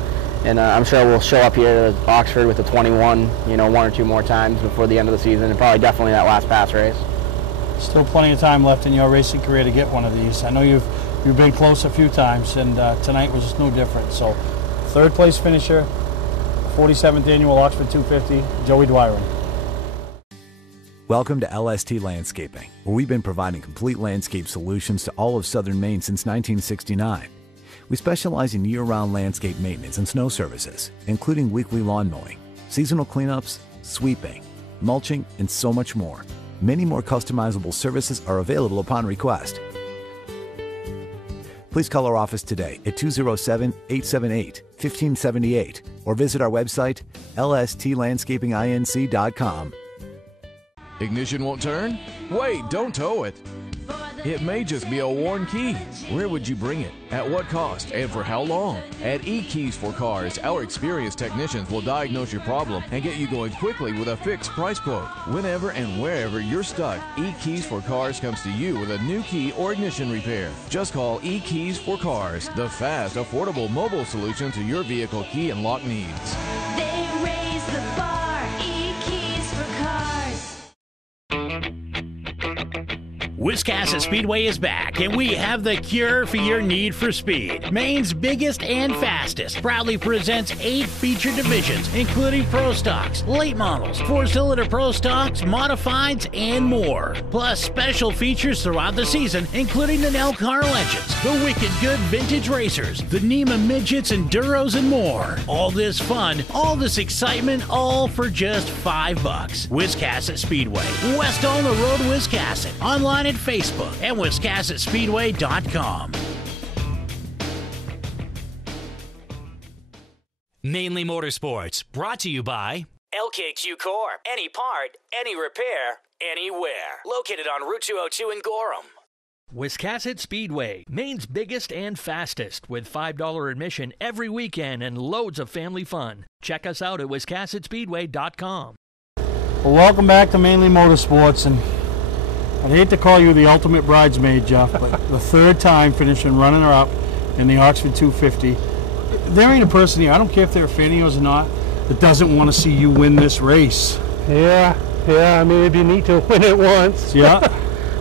and I'm sure we'll show up here to Oxford with the 21, you know, 1 or 2 more times before the end of the season, and probably definitely that last pass race. Still plenty of time left in your racing career to get one of these. I know you've been close a few times, and tonight was just no different. So, 3rd place finisher, 47th annual Oxford 250, Joey Dwyron. Welcome to LST Landscaping, where we've been providing complete landscape solutions to all of southern Maine since 1969. We specialize in year-round landscape maintenance and snow services, including weekly lawn mowing, seasonal cleanups, sweeping, mulching, and so much more. Many more customizable services are available upon request. Please call our office today at 207-878-1578 or visit our website, lstlandscapinginc.com. Ignition won't turn? Wait, don't tow it. It may just be a worn key. Where would you bring it? At what cost? And for how long? At eKeys for Cars, our experienced technicians will diagnose your problem and get you going quickly with a fixed price quote. Whenever and wherever you're stuck, eKeys for Cars comes to you with a new key or ignition repair. Just call eKeys for Cars, the fast, affordable mobile solution to your vehicle key and lock needs. They raise the bar, e-keys for cars. Wiscasset Speedway is back, and we have the cure for your need for speed. Maine's biggest and fastest proudly presents 8 feature divisions, including Pro Stocks, late models, 4-cylinder Pro Stocks, modifieds, and more. Plus special features throughout the season, including the Nell Car Legends, the Wicked Good Vintage Racers, the NEMA Midgets, Enduros, and more. All this fun, all this excitement, all for just $5. Wiscasset Speedway, west on the road, Wiscasset. Online at Facebook and WiscassetSpeedway.com. Mainly Motorsports, brought to you by LKQ Core. Any part, any repair, anywhere. Located on Route 202 in Gorham. Wiscasset Speedway, Maine's biggest and fastest, with $5 admission every weekend and loads of family fun. Check us out at WiscassetSpeedway.com. Well, welcome back to Mainly Motorsports, and I'd hate to call you the ultimate bridesmaid, Jeff, but the 3rd time finishing runner-up in the Oxford 250. There ain't a person here, I don't care if they're a fan of yours or not, that doesn't want to see you win this race. Yeah, I mean, it'd be neat to win it once. Yeah.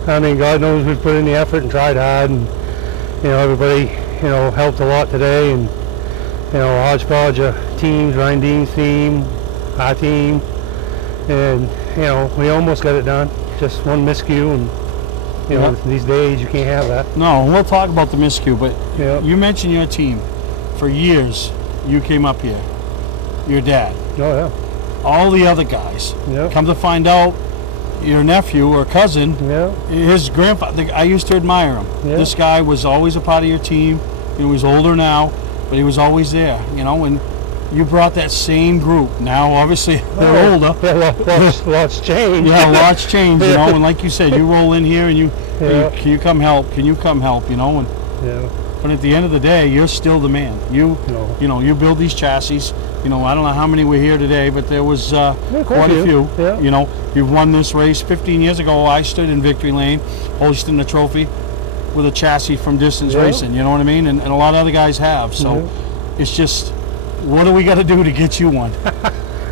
I mean, God knows we put in the effort and tried hard, and, you know, everybody, you know, helped a lot today, and, you know, hodgepodge of teams, Ryan Dean's team, our team, and, you know, we almost got it done. Just one miscue, and you know, these days you can't have that. No, we'll talk about the miscue, but you mentioned your team. For years, you came up here. Your dad. Oh, yeah. All the other guys. Come to find out, your nephew or cousin, his grandfather, I used to admire him. This guy was always a part of your team. He was older now, but he was always there, you know, and you brought that same group. Now, obviously, they're older. Lots changed. Yeah, lots changed, you know. And like you said, you roll in here and you, can you come help? Can you come help? You know. And but at the end of the day, you're still the man. You know, you build these chassis. You know, I don't know how many were here today, but there was quite a few. Yeah. You know, you've won this race. 15 years ago, I stood in victory lane, hoisting the trophy with a chassis from Distance Racing. You know what I mean? And a lot of other guys have. So it's just, what do we got to do to get you one?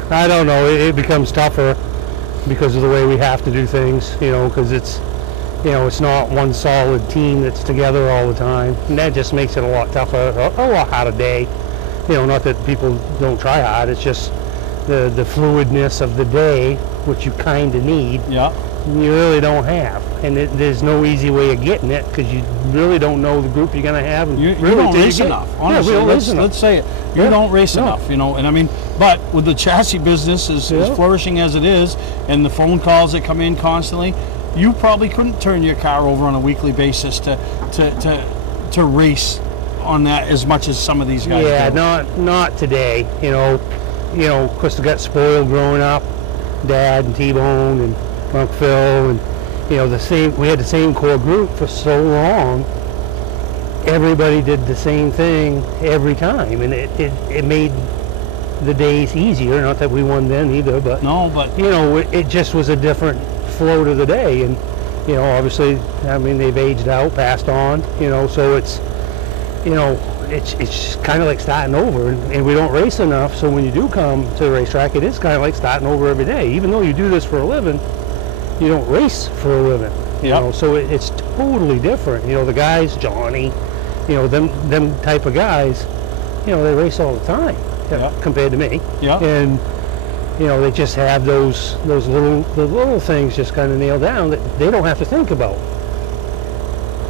I don't know. It becomes tougher because of the way we have to do things. You know, because it's, you know, it's not one solid team that's together all the time, and that just makes it a lot tougher, a lot harder day. You know, not that people don't try hard, it's just the fluidness of the day, which you kind of need, you really don't have. And there's no easy way of getting it, because you really don't know the group you're going to have. And you really don't race enough, honestly. Yeah, Let's say it. You don't race enough, you know. And I mean, but with the chassis business as flourishing as it is, and the phone calls that come in constantly, you probably couldn't turn your car over on a weekly basis to race on that as much as some of these guys do. Not today. You know, of course, I got spoiled growing up. Dad and T-Bone and Uncle Phil, and you know, we had the same core group for so long. Everybody did the same thing every time, and it made the days easier. Not that we won then either, but you know, it just was a different flow to the day. And you know, obviously, I mean, they've aged out, passed on. You know, so it's, you know, it's kind of like starting over, and we don't race enough. So when you do come to the racetrack, it is kind of like starting over every day. Even though you do this for a living, you don't race for a living. You know, so it's totally different. You know, the guys, Johnny, you know, them type of guys, you know, they race all the time compared to me. And you know, they just have those little things just kind of nailed down that they don't have to think about.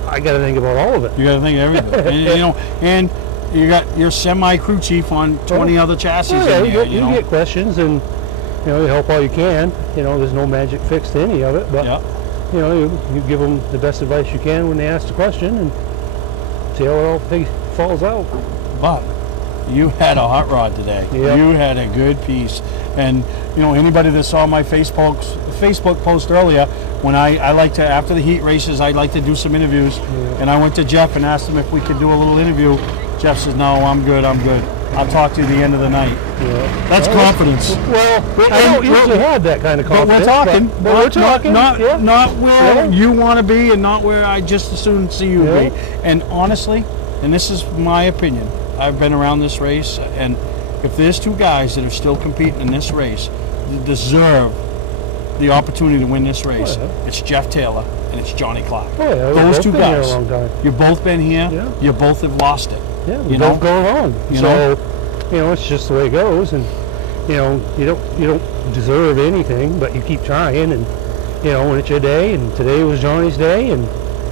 I got to think about all of it. You got to think of everything. And, you know, and you got your semi-crew chief on 20 other chassis in there. You get questions, and you know, you help all you can. You know, there's no magic fix to any of it, but you know, you give them the best advice you can when they ask the question, and see how it all falls out. But you had a hot rod today. You had a good piece. And you know, anybody that saw my Facebook post earlier, when I like to, after the heat races, I like to do some interviews. And I went to Jeff and asked him if we could do a little interview. Jeff says, no, I'm good. I'll talk to you at the end of the night. That's confidence. Well, I don't usually have that kind of confidence. But we're talking. Not where you want to be, and not where I just as soon see you be. And honestly, and this is my opinion, I've been around this race, and if there's two guys that are still competing in this race that deserve the opportunity to win this race, it's Jeff Taylor and it's Johnny Clark. Those two guys. You've both been here. You both have lost it. You both go alone. You know, it's just the way it goes, and you know, you don't deserve anything, but you keep trying, and you know, when it's your day, and today was Johnny's day, and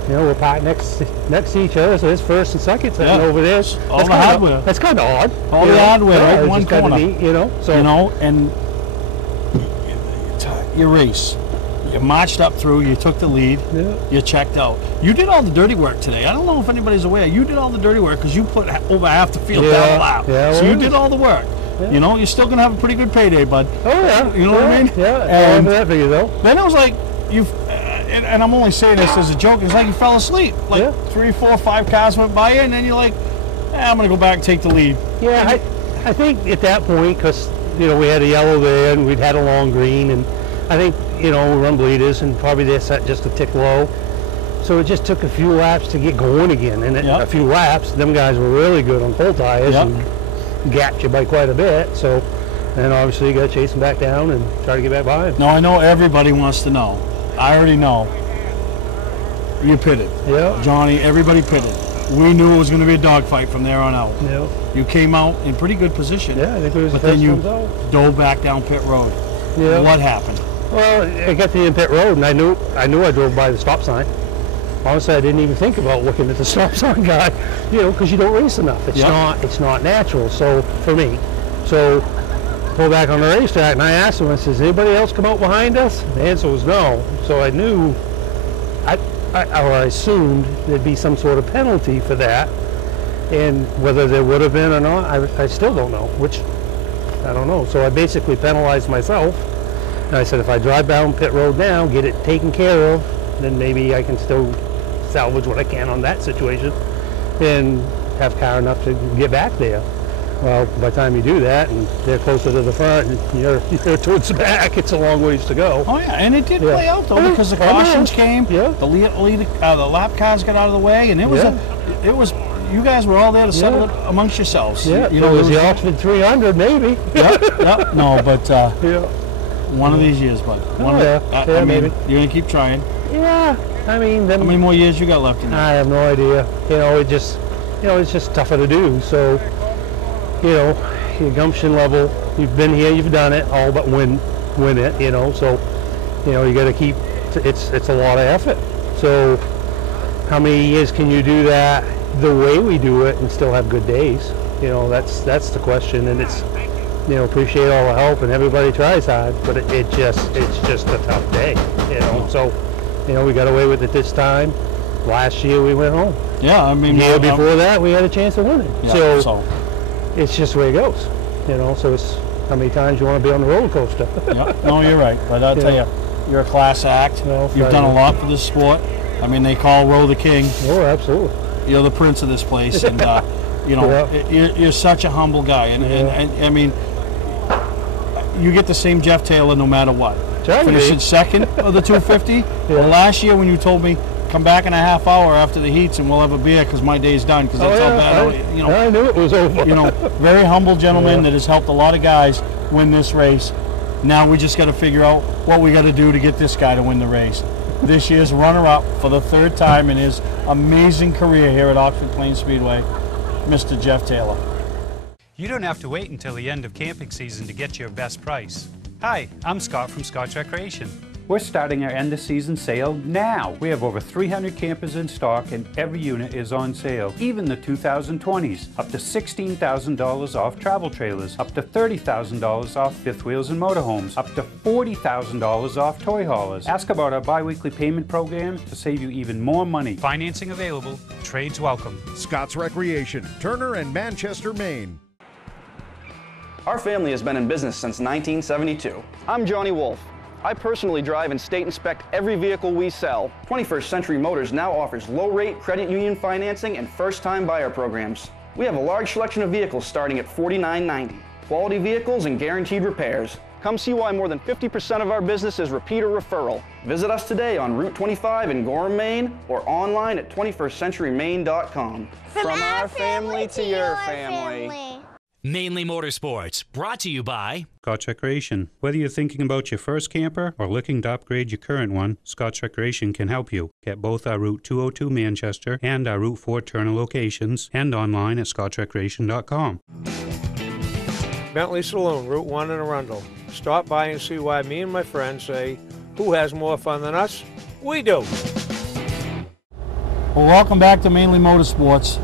you know, we're parked next to each other, so there's first and second sitting over there. All the hardware. That's kind of odd. All the hardware, right in one corner. Neat, you know, so you know, and your race. You marched up through, you took the lead, you checked out. You did all the dirty work today. I don't know if anybody's aware. You did all the dirty work because you put over half the field down the lap. So you did all the work. You know, you're still going to have a pretty good payday, bud. You know what I mean? And that for you, though. Then it was like, and I'm only saying this as a joke, it's like you fell asleep. Like 3, 4, 5 cars went by you, and then you're like, I'm going to go back and take the lead. Yeah, I think at that point, because, you know, we had a yellow there, and we'd had a long green, and I think, you know, run bleeders, and probably they're set just a tick low. So it just took a few laps to get going again. And a few laps, them guys were really good on cold tires and gapped you by quite a bit. So then obviously you got to chase them back down and try to get back by them. No, I know everybody wants to know. I already know. You pitted. Johnny, everybody pitted. We knew it was going to be a dogfight from there on out. You came out in pretty good position. I think it was but then you dove back down pit road. What happened? Well, I got to the pit road, and I knew I drove by the stop sign. Honestly, I didn't even think about looking at the stop sign guy, you know, because you don't race enough. It's not natural. So for me, pull back on the racetrack, and I asked him, I says, anybody else come out behind us? The answer was no. So I knew, I assumed there'd be some sort of penalty for that, and whether there would have been or not, I still don't know. Which I don't know. So I basically penalized myself. And I said, if I drive down pit road now, get it taken care of, then maybe I can still salvage what I can on that situation and have car enough to get back there. Well, by the time you do that, and they're closer to the front, and you're towards the back, it's a long ways to go. Oh yeah, and it did play out though, because the cautions came, the lap cars got out of the way, and it was you guys were all there to settle it amongst yourselves. Yeah, you know, it was the Oxford 300 maybe. Yep. No, but one of these years, bud. I mean, maybe. You're gonna keep trying. Yeah, I mean, how many more years you got left in there? I have no idea. You know, it's just tougher to do. So, you know, your gumption level. You've been here, you've done it, all but win it. You know, so you know you got to keep. It's a lot of effort. So, how many years can you do that the way we do it and still have good days? You know, that's the question, and it's. You know, appreciate all the help, and everybody tries hard, but it's just a tough day, you know. So, you know, we got away with it this time. Last year we went home. Yeah, I mean, the year before that we had a chance of winning. Yeah, so it's just the way it goes, you know. So it's how many times you want to be on the roller coaster. No, you're right, but I'll tell you, you're a class act. You've done a lot for this sport. I mean, they call Roe the king. Oh, absolutely. You're the prince of this place, and you know, you're such a humble guy, and I mean. You get the same Jeff Taylor no matter what. Finishing second of the 250. Well, last year when you told me come back in a half hour after the heats and we'll have a beer because my day's done because that's how bad. I knew it was over. You know, very humble gentleman that has helped a lot of guys win this race. Now we just got to figure out what we got to do to get this guy to win the race. This year's runner-up for the third time in his amazing career here at Oxford Plains Speedway, Mr. Jeff Taylor. You don't have to wait until the end of camping season to get your best price. Hi, I'm Scott from Scott's Recreation. We're starting our end of season sale now. We have over 300 campers in stock and every unit is on sale. Even the 2020s, up to $16,000 off travel trailers, up to $30,000 off fifth wheels and motorhomes, up to $40,000 off toy haulers. Ask about our bi-weekly payment program to save you even more money. Financing available, trades welcome. Scott's Recreation, Turner and Manchester, Maine. Our family has been in business since 1972. I'm Johnny Wolf. I personally drive and state inspect every vehicle we sell. 21st Century Motors now offers low-rate credit union financing and first-time buyer programs. We have a large selection of vehicles starting at $49.90. Quality vehicles and guaranteed repairs. Come see why more than 50% of our business is repeat or referral. Visit us today on Route 25 in Gorham, Maine, or online at 21stcenturymaine.com. From our family to your family. Mainely Motorsports, brought to you by Scott's Recreation. Whether you're thinking about your first camper or looking to upgrade your current one, Scott's Recreation can help you. Get both our Route 202 Manchester and our Route 4 Turner locations and online at scottsrecreation.com. Bentley Saloon, Route 1 in Arundel. Stop by and see why me and my friends say, who has more fun than us? We do. Well, welcome back to Mainly Motorsports.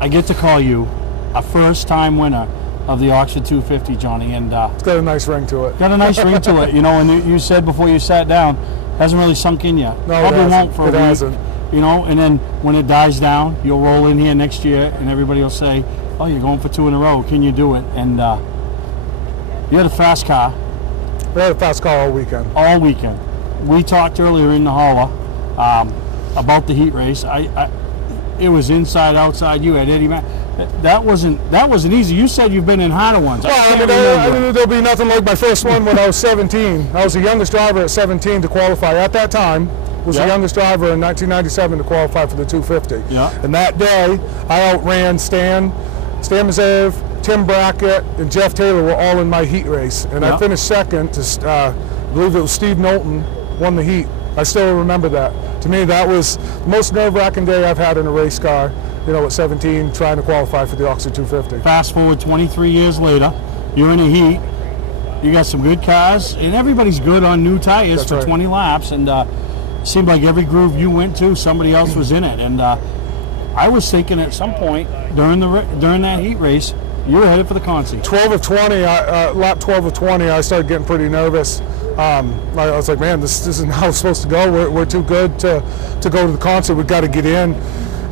I get to call you a first-time winner of the Oxford 250, Johnny, and it's got a nice ring to it. Got a nice ring to it, you know. And you said before you sat down, hasn't really sunk in yet. No, probably won't for a week. Hasn't. You know, and then when it dies down, you'll roll in here next year, and everybody will say, "Oh, you're going for 2 in a row. Can you do it?" And you had a fast car. We had a fast car all weekend. All weekend. We talked earlier in the holler about the heat race. It was inside, outside. You had Eddie Mack. That wasn't easy. You said you've been in harder ones. Well, I mean, there'll be nothing like my first one when I was 17. I was the youngest driver at 17 to qualify at that time. Was the youngest driver in 1997 to qualify for the 250. Yeah. And that day, I outran Stan Mezeev, Tim Brackett, and Jeff Taylor were all in my heat race. And I finished second to, I believe it was Steve Knowlton, won the heat. I still remember that. To me, that was the most nerve-wracking day I've had in a race car, you know, at 17, trying to qualify for the Oxford 250. Fast forward 23 years later, you're in a heat, you got some good cars, and everybody's good on new tires for 20 laps, and it seemed like every groove you went to, somebody else was in it. And I was thinking at some point during that heat race, you were headed for the Consi. 12 of 20, lap 12 of 20, I started getting pretty nervous. I was like, man, this isn't how it's supposed to go. We're too good to go to the concert. We've got to get in.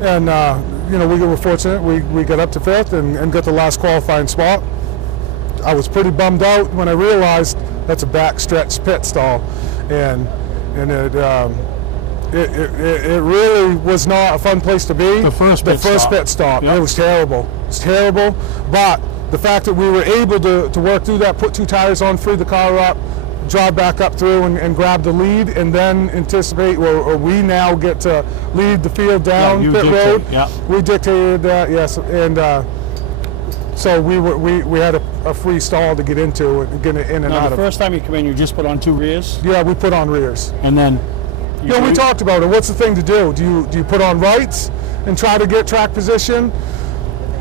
And, you know, we were fortunate. We got up to 5th and got the last qualifying spot. I was pretty bummed out when I realized that's a backstretch pit stall. And it, it really was not a fun place to be. The first pit stop. Yep. It was terrible. It's terrible. But the fact that we were able to work through that, put 2 tires on, free the car up, drive back up through and grab the lead, and then anticipate, or we now get to lead the field down pit road. Yeah. We dictated that, yes, and so we had a free stall to get into and get in and Now, out the of. first time you come in, you just put on 2 rears? Yeah, we put on rears. And then? We talked about it. What's the thing to do? Do you put on rights and try to get track position?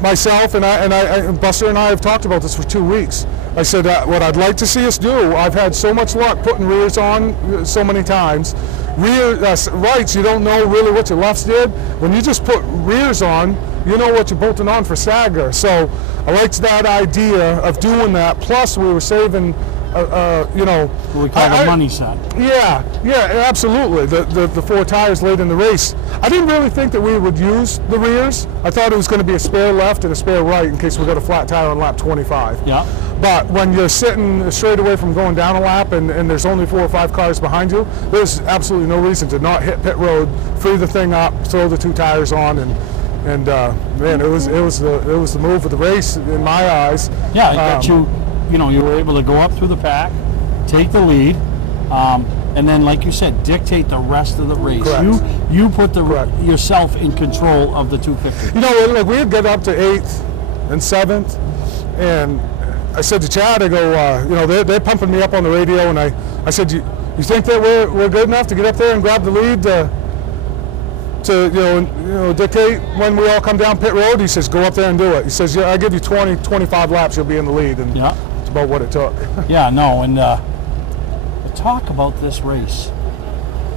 Myself and Buster and I have talked about this for 2 weeks. I said what I'd like to see us do. I've had so much luck putting rears on so many times. Rights, you don't know really what your lefts did. When you just put rears on, you know what you're bolting on for stagger. So I liked that idea of doing that. Plus, we were saving. What we call the money set. Yeah, absolutely. The 4 tires late in the race. I didn't really think that we would use the rears. I thought it was going to be a spare left and a spare right in case we got a flat tire on lap 25. Yeah. But when you're sitting straight away from going down a lap and there's only 4 or 5 cars behind you, there's absolutely no reason to not hit pit road, free the thing up, throw the 2 tires on, and man, it was the move of the race in my eyes. Yeah, it got you. You were able to go up through the pack, take the lead, and then, like you said, dictate the rest of the race. Correct. You put yourself in control of the 250. Like we had got up to 8th and 7th, and I said to Chad, I go, they're pumping me up on the radio, and I said, you think that we're good enough to get up there and grab the lead to dictate when we all come down pit road? He says, go up there and do it. He says, I give you 20, 25 laps, you'll be in the lead. And yeah. About what it took. Yeah, no, and talk about this race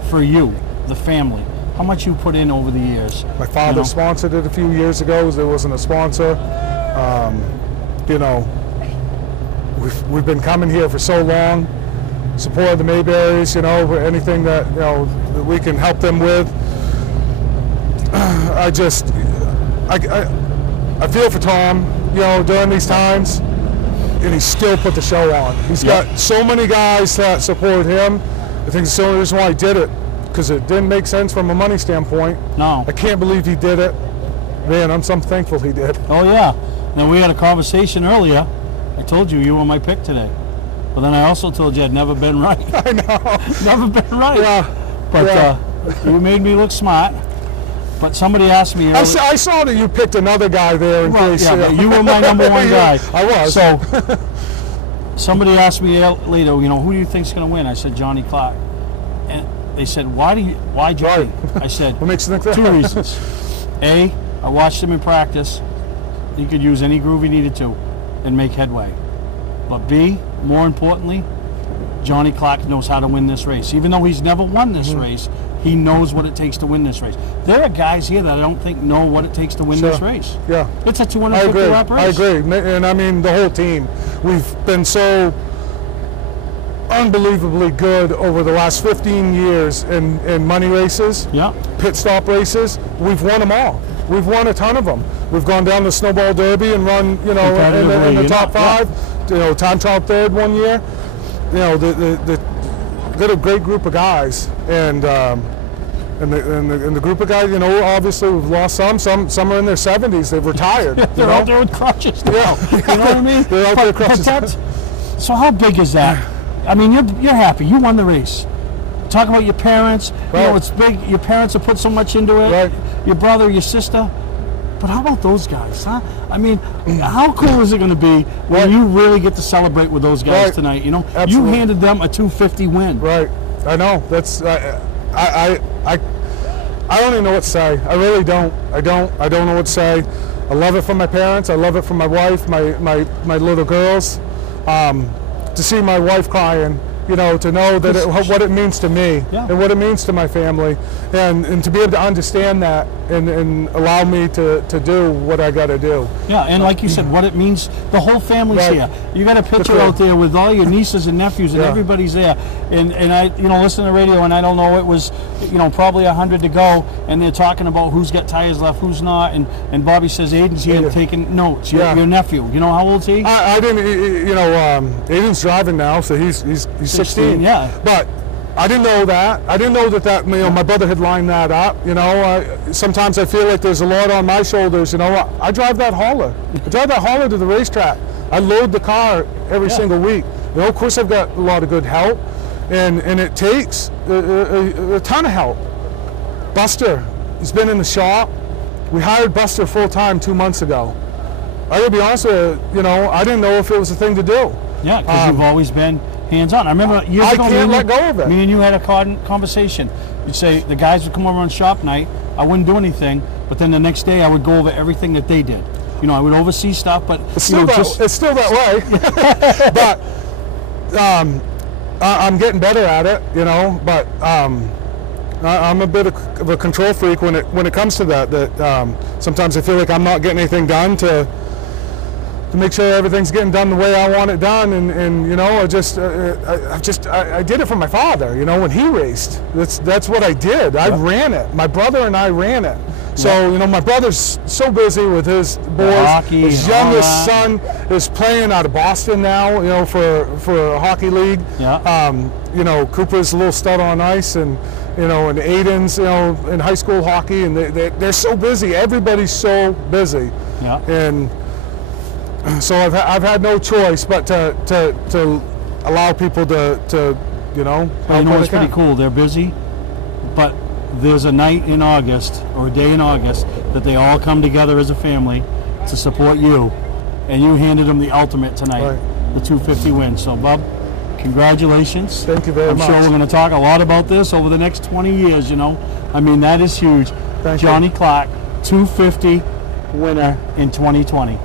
for you, the family. How much you put in over the years? My father sponsored it a few years ago. There wasn't a sponsor. We've been coming here for so long, supporting the Mayberries. Anything that that we can help them with. I feel for Tom. During these times. And he still put the show on. He's got so many guys that support him. I think it's the only reason why he did it, because it didn't make sense from a money standpoint. No. I can't believe he did it. Man, I'm so thankful he did. Oh, yeah. Now, we had a conversation earlier. I told you were my pick today. But then I also told you I'd never been right. I know. Never been right. Yeah. But you made me look smart. But somebody asked me. I saw that you picked another guy there in case. Yeah, but you were my number 1 guy. I was. So somebody asked me later, who do you think's going to win? I said Johnny Clark. And they said, why Johnny? I said, what makes you think that? 2 reasons. A, I watched him in practice. He could use any groove he needed to and make headway. But B, more importantly, Johnny Clark knows how to win this race. Even though he's never won this race, he knows what it takes to win this race. There are guys here that I don't think know what it takes to win this race. Yeah. It's a 250 lap race. I agree. And I mean, the whole team. We've been so unbelievably good over the last 15 years in money races, pit stop races. We've won them all. We've won a ton of them. We've gone down the Snowball Derby and run, in the top 5. Time trial 3rd one year. Got a great group of guys, and the group of guys, obviously we've lost some are in their 70s. They've retired. They're out there with crutches now. Yeah. You know what I mean? They're out there with crutches. So how big is that? I mean, you're happy. You won the race. Talk about your parents. Right. It's big. Your parents have put so much into it. Right. Your brother, your sister. But how about those guys, huh? I mean, how cool is it going to be when you really get to celebrate with those guys tonight? Absolutely. You handed them a 250 win. Right. I know. That's I don't even know what to say. I really don't. I don't know what to say. I love it from my parents. I love it from my wife, my little girls. To see my wife crying, to know that what it means to me and what it means to my family, and to be able to understand that and allow me to do what I got to do. Yeah, and like you said, what it means, the whole family's here. You got a picture out there with all your nieces and nephews, and everybody's there. And I, listen to the radio, and I don't know, it was, probably 100 to go, and they're talking about who's got tires left, who's not, and Bobby says Aiden's here taking notes. Your nephew, how old's he? I didn't, Aiden's driving now, so he's 16. Yeah. But I didn't know that. I didn't know that my brother had lined that up. Sometimes I feel like there's a lot on my shoulders. I drive that hauler. I drive that hauler to the racetrack. I load the car every single week. Of course, I've got a lot of good help, and it takes a ton of help. Buster, he's been in the shop. We hired Buster full-time 2 months ago. I gotta be honest with you, I didn't know if it was a thing to do. Yeah, because you've always been hands-on. I remember years ago, I can't let go of it. Me and you had a conversation. You'd say the guys would come over on shop night. I wouldn't do anything, but then the next day I would go over everything that they did. I would oversee stuff, but it's still that way. But I'm getting better at it, But I'm a bit of a control freak when it comes to that. That sometimes I feel like I'm not getting anything done to make sure everything's getting done the way I want it done, and I did it for my father, when he raced. That's what I did. I ran it. My brother and I ran it. So my brother's so busy with his boys. Hockey, his youngest son is playing out of Boston now, for a hockey league. Yeah. Cooper's a little stud on ice, and and Aiden's in high school hockey, and they're so busy. Everybody's so busy. Yeah. And so I've had no choice but to allow people to help what's pretty cool? They're busy, but there's a night in August or a day in August that they all come together as a family to support you, and you handed them the ultimate tonight, the 250 win. So, Bub, congratulations. Thank you very much. I'm sure we're going to talk a lot about this over the next 20 years, that is huge. Thank Johnny you. Clark, 250 winner in 2020.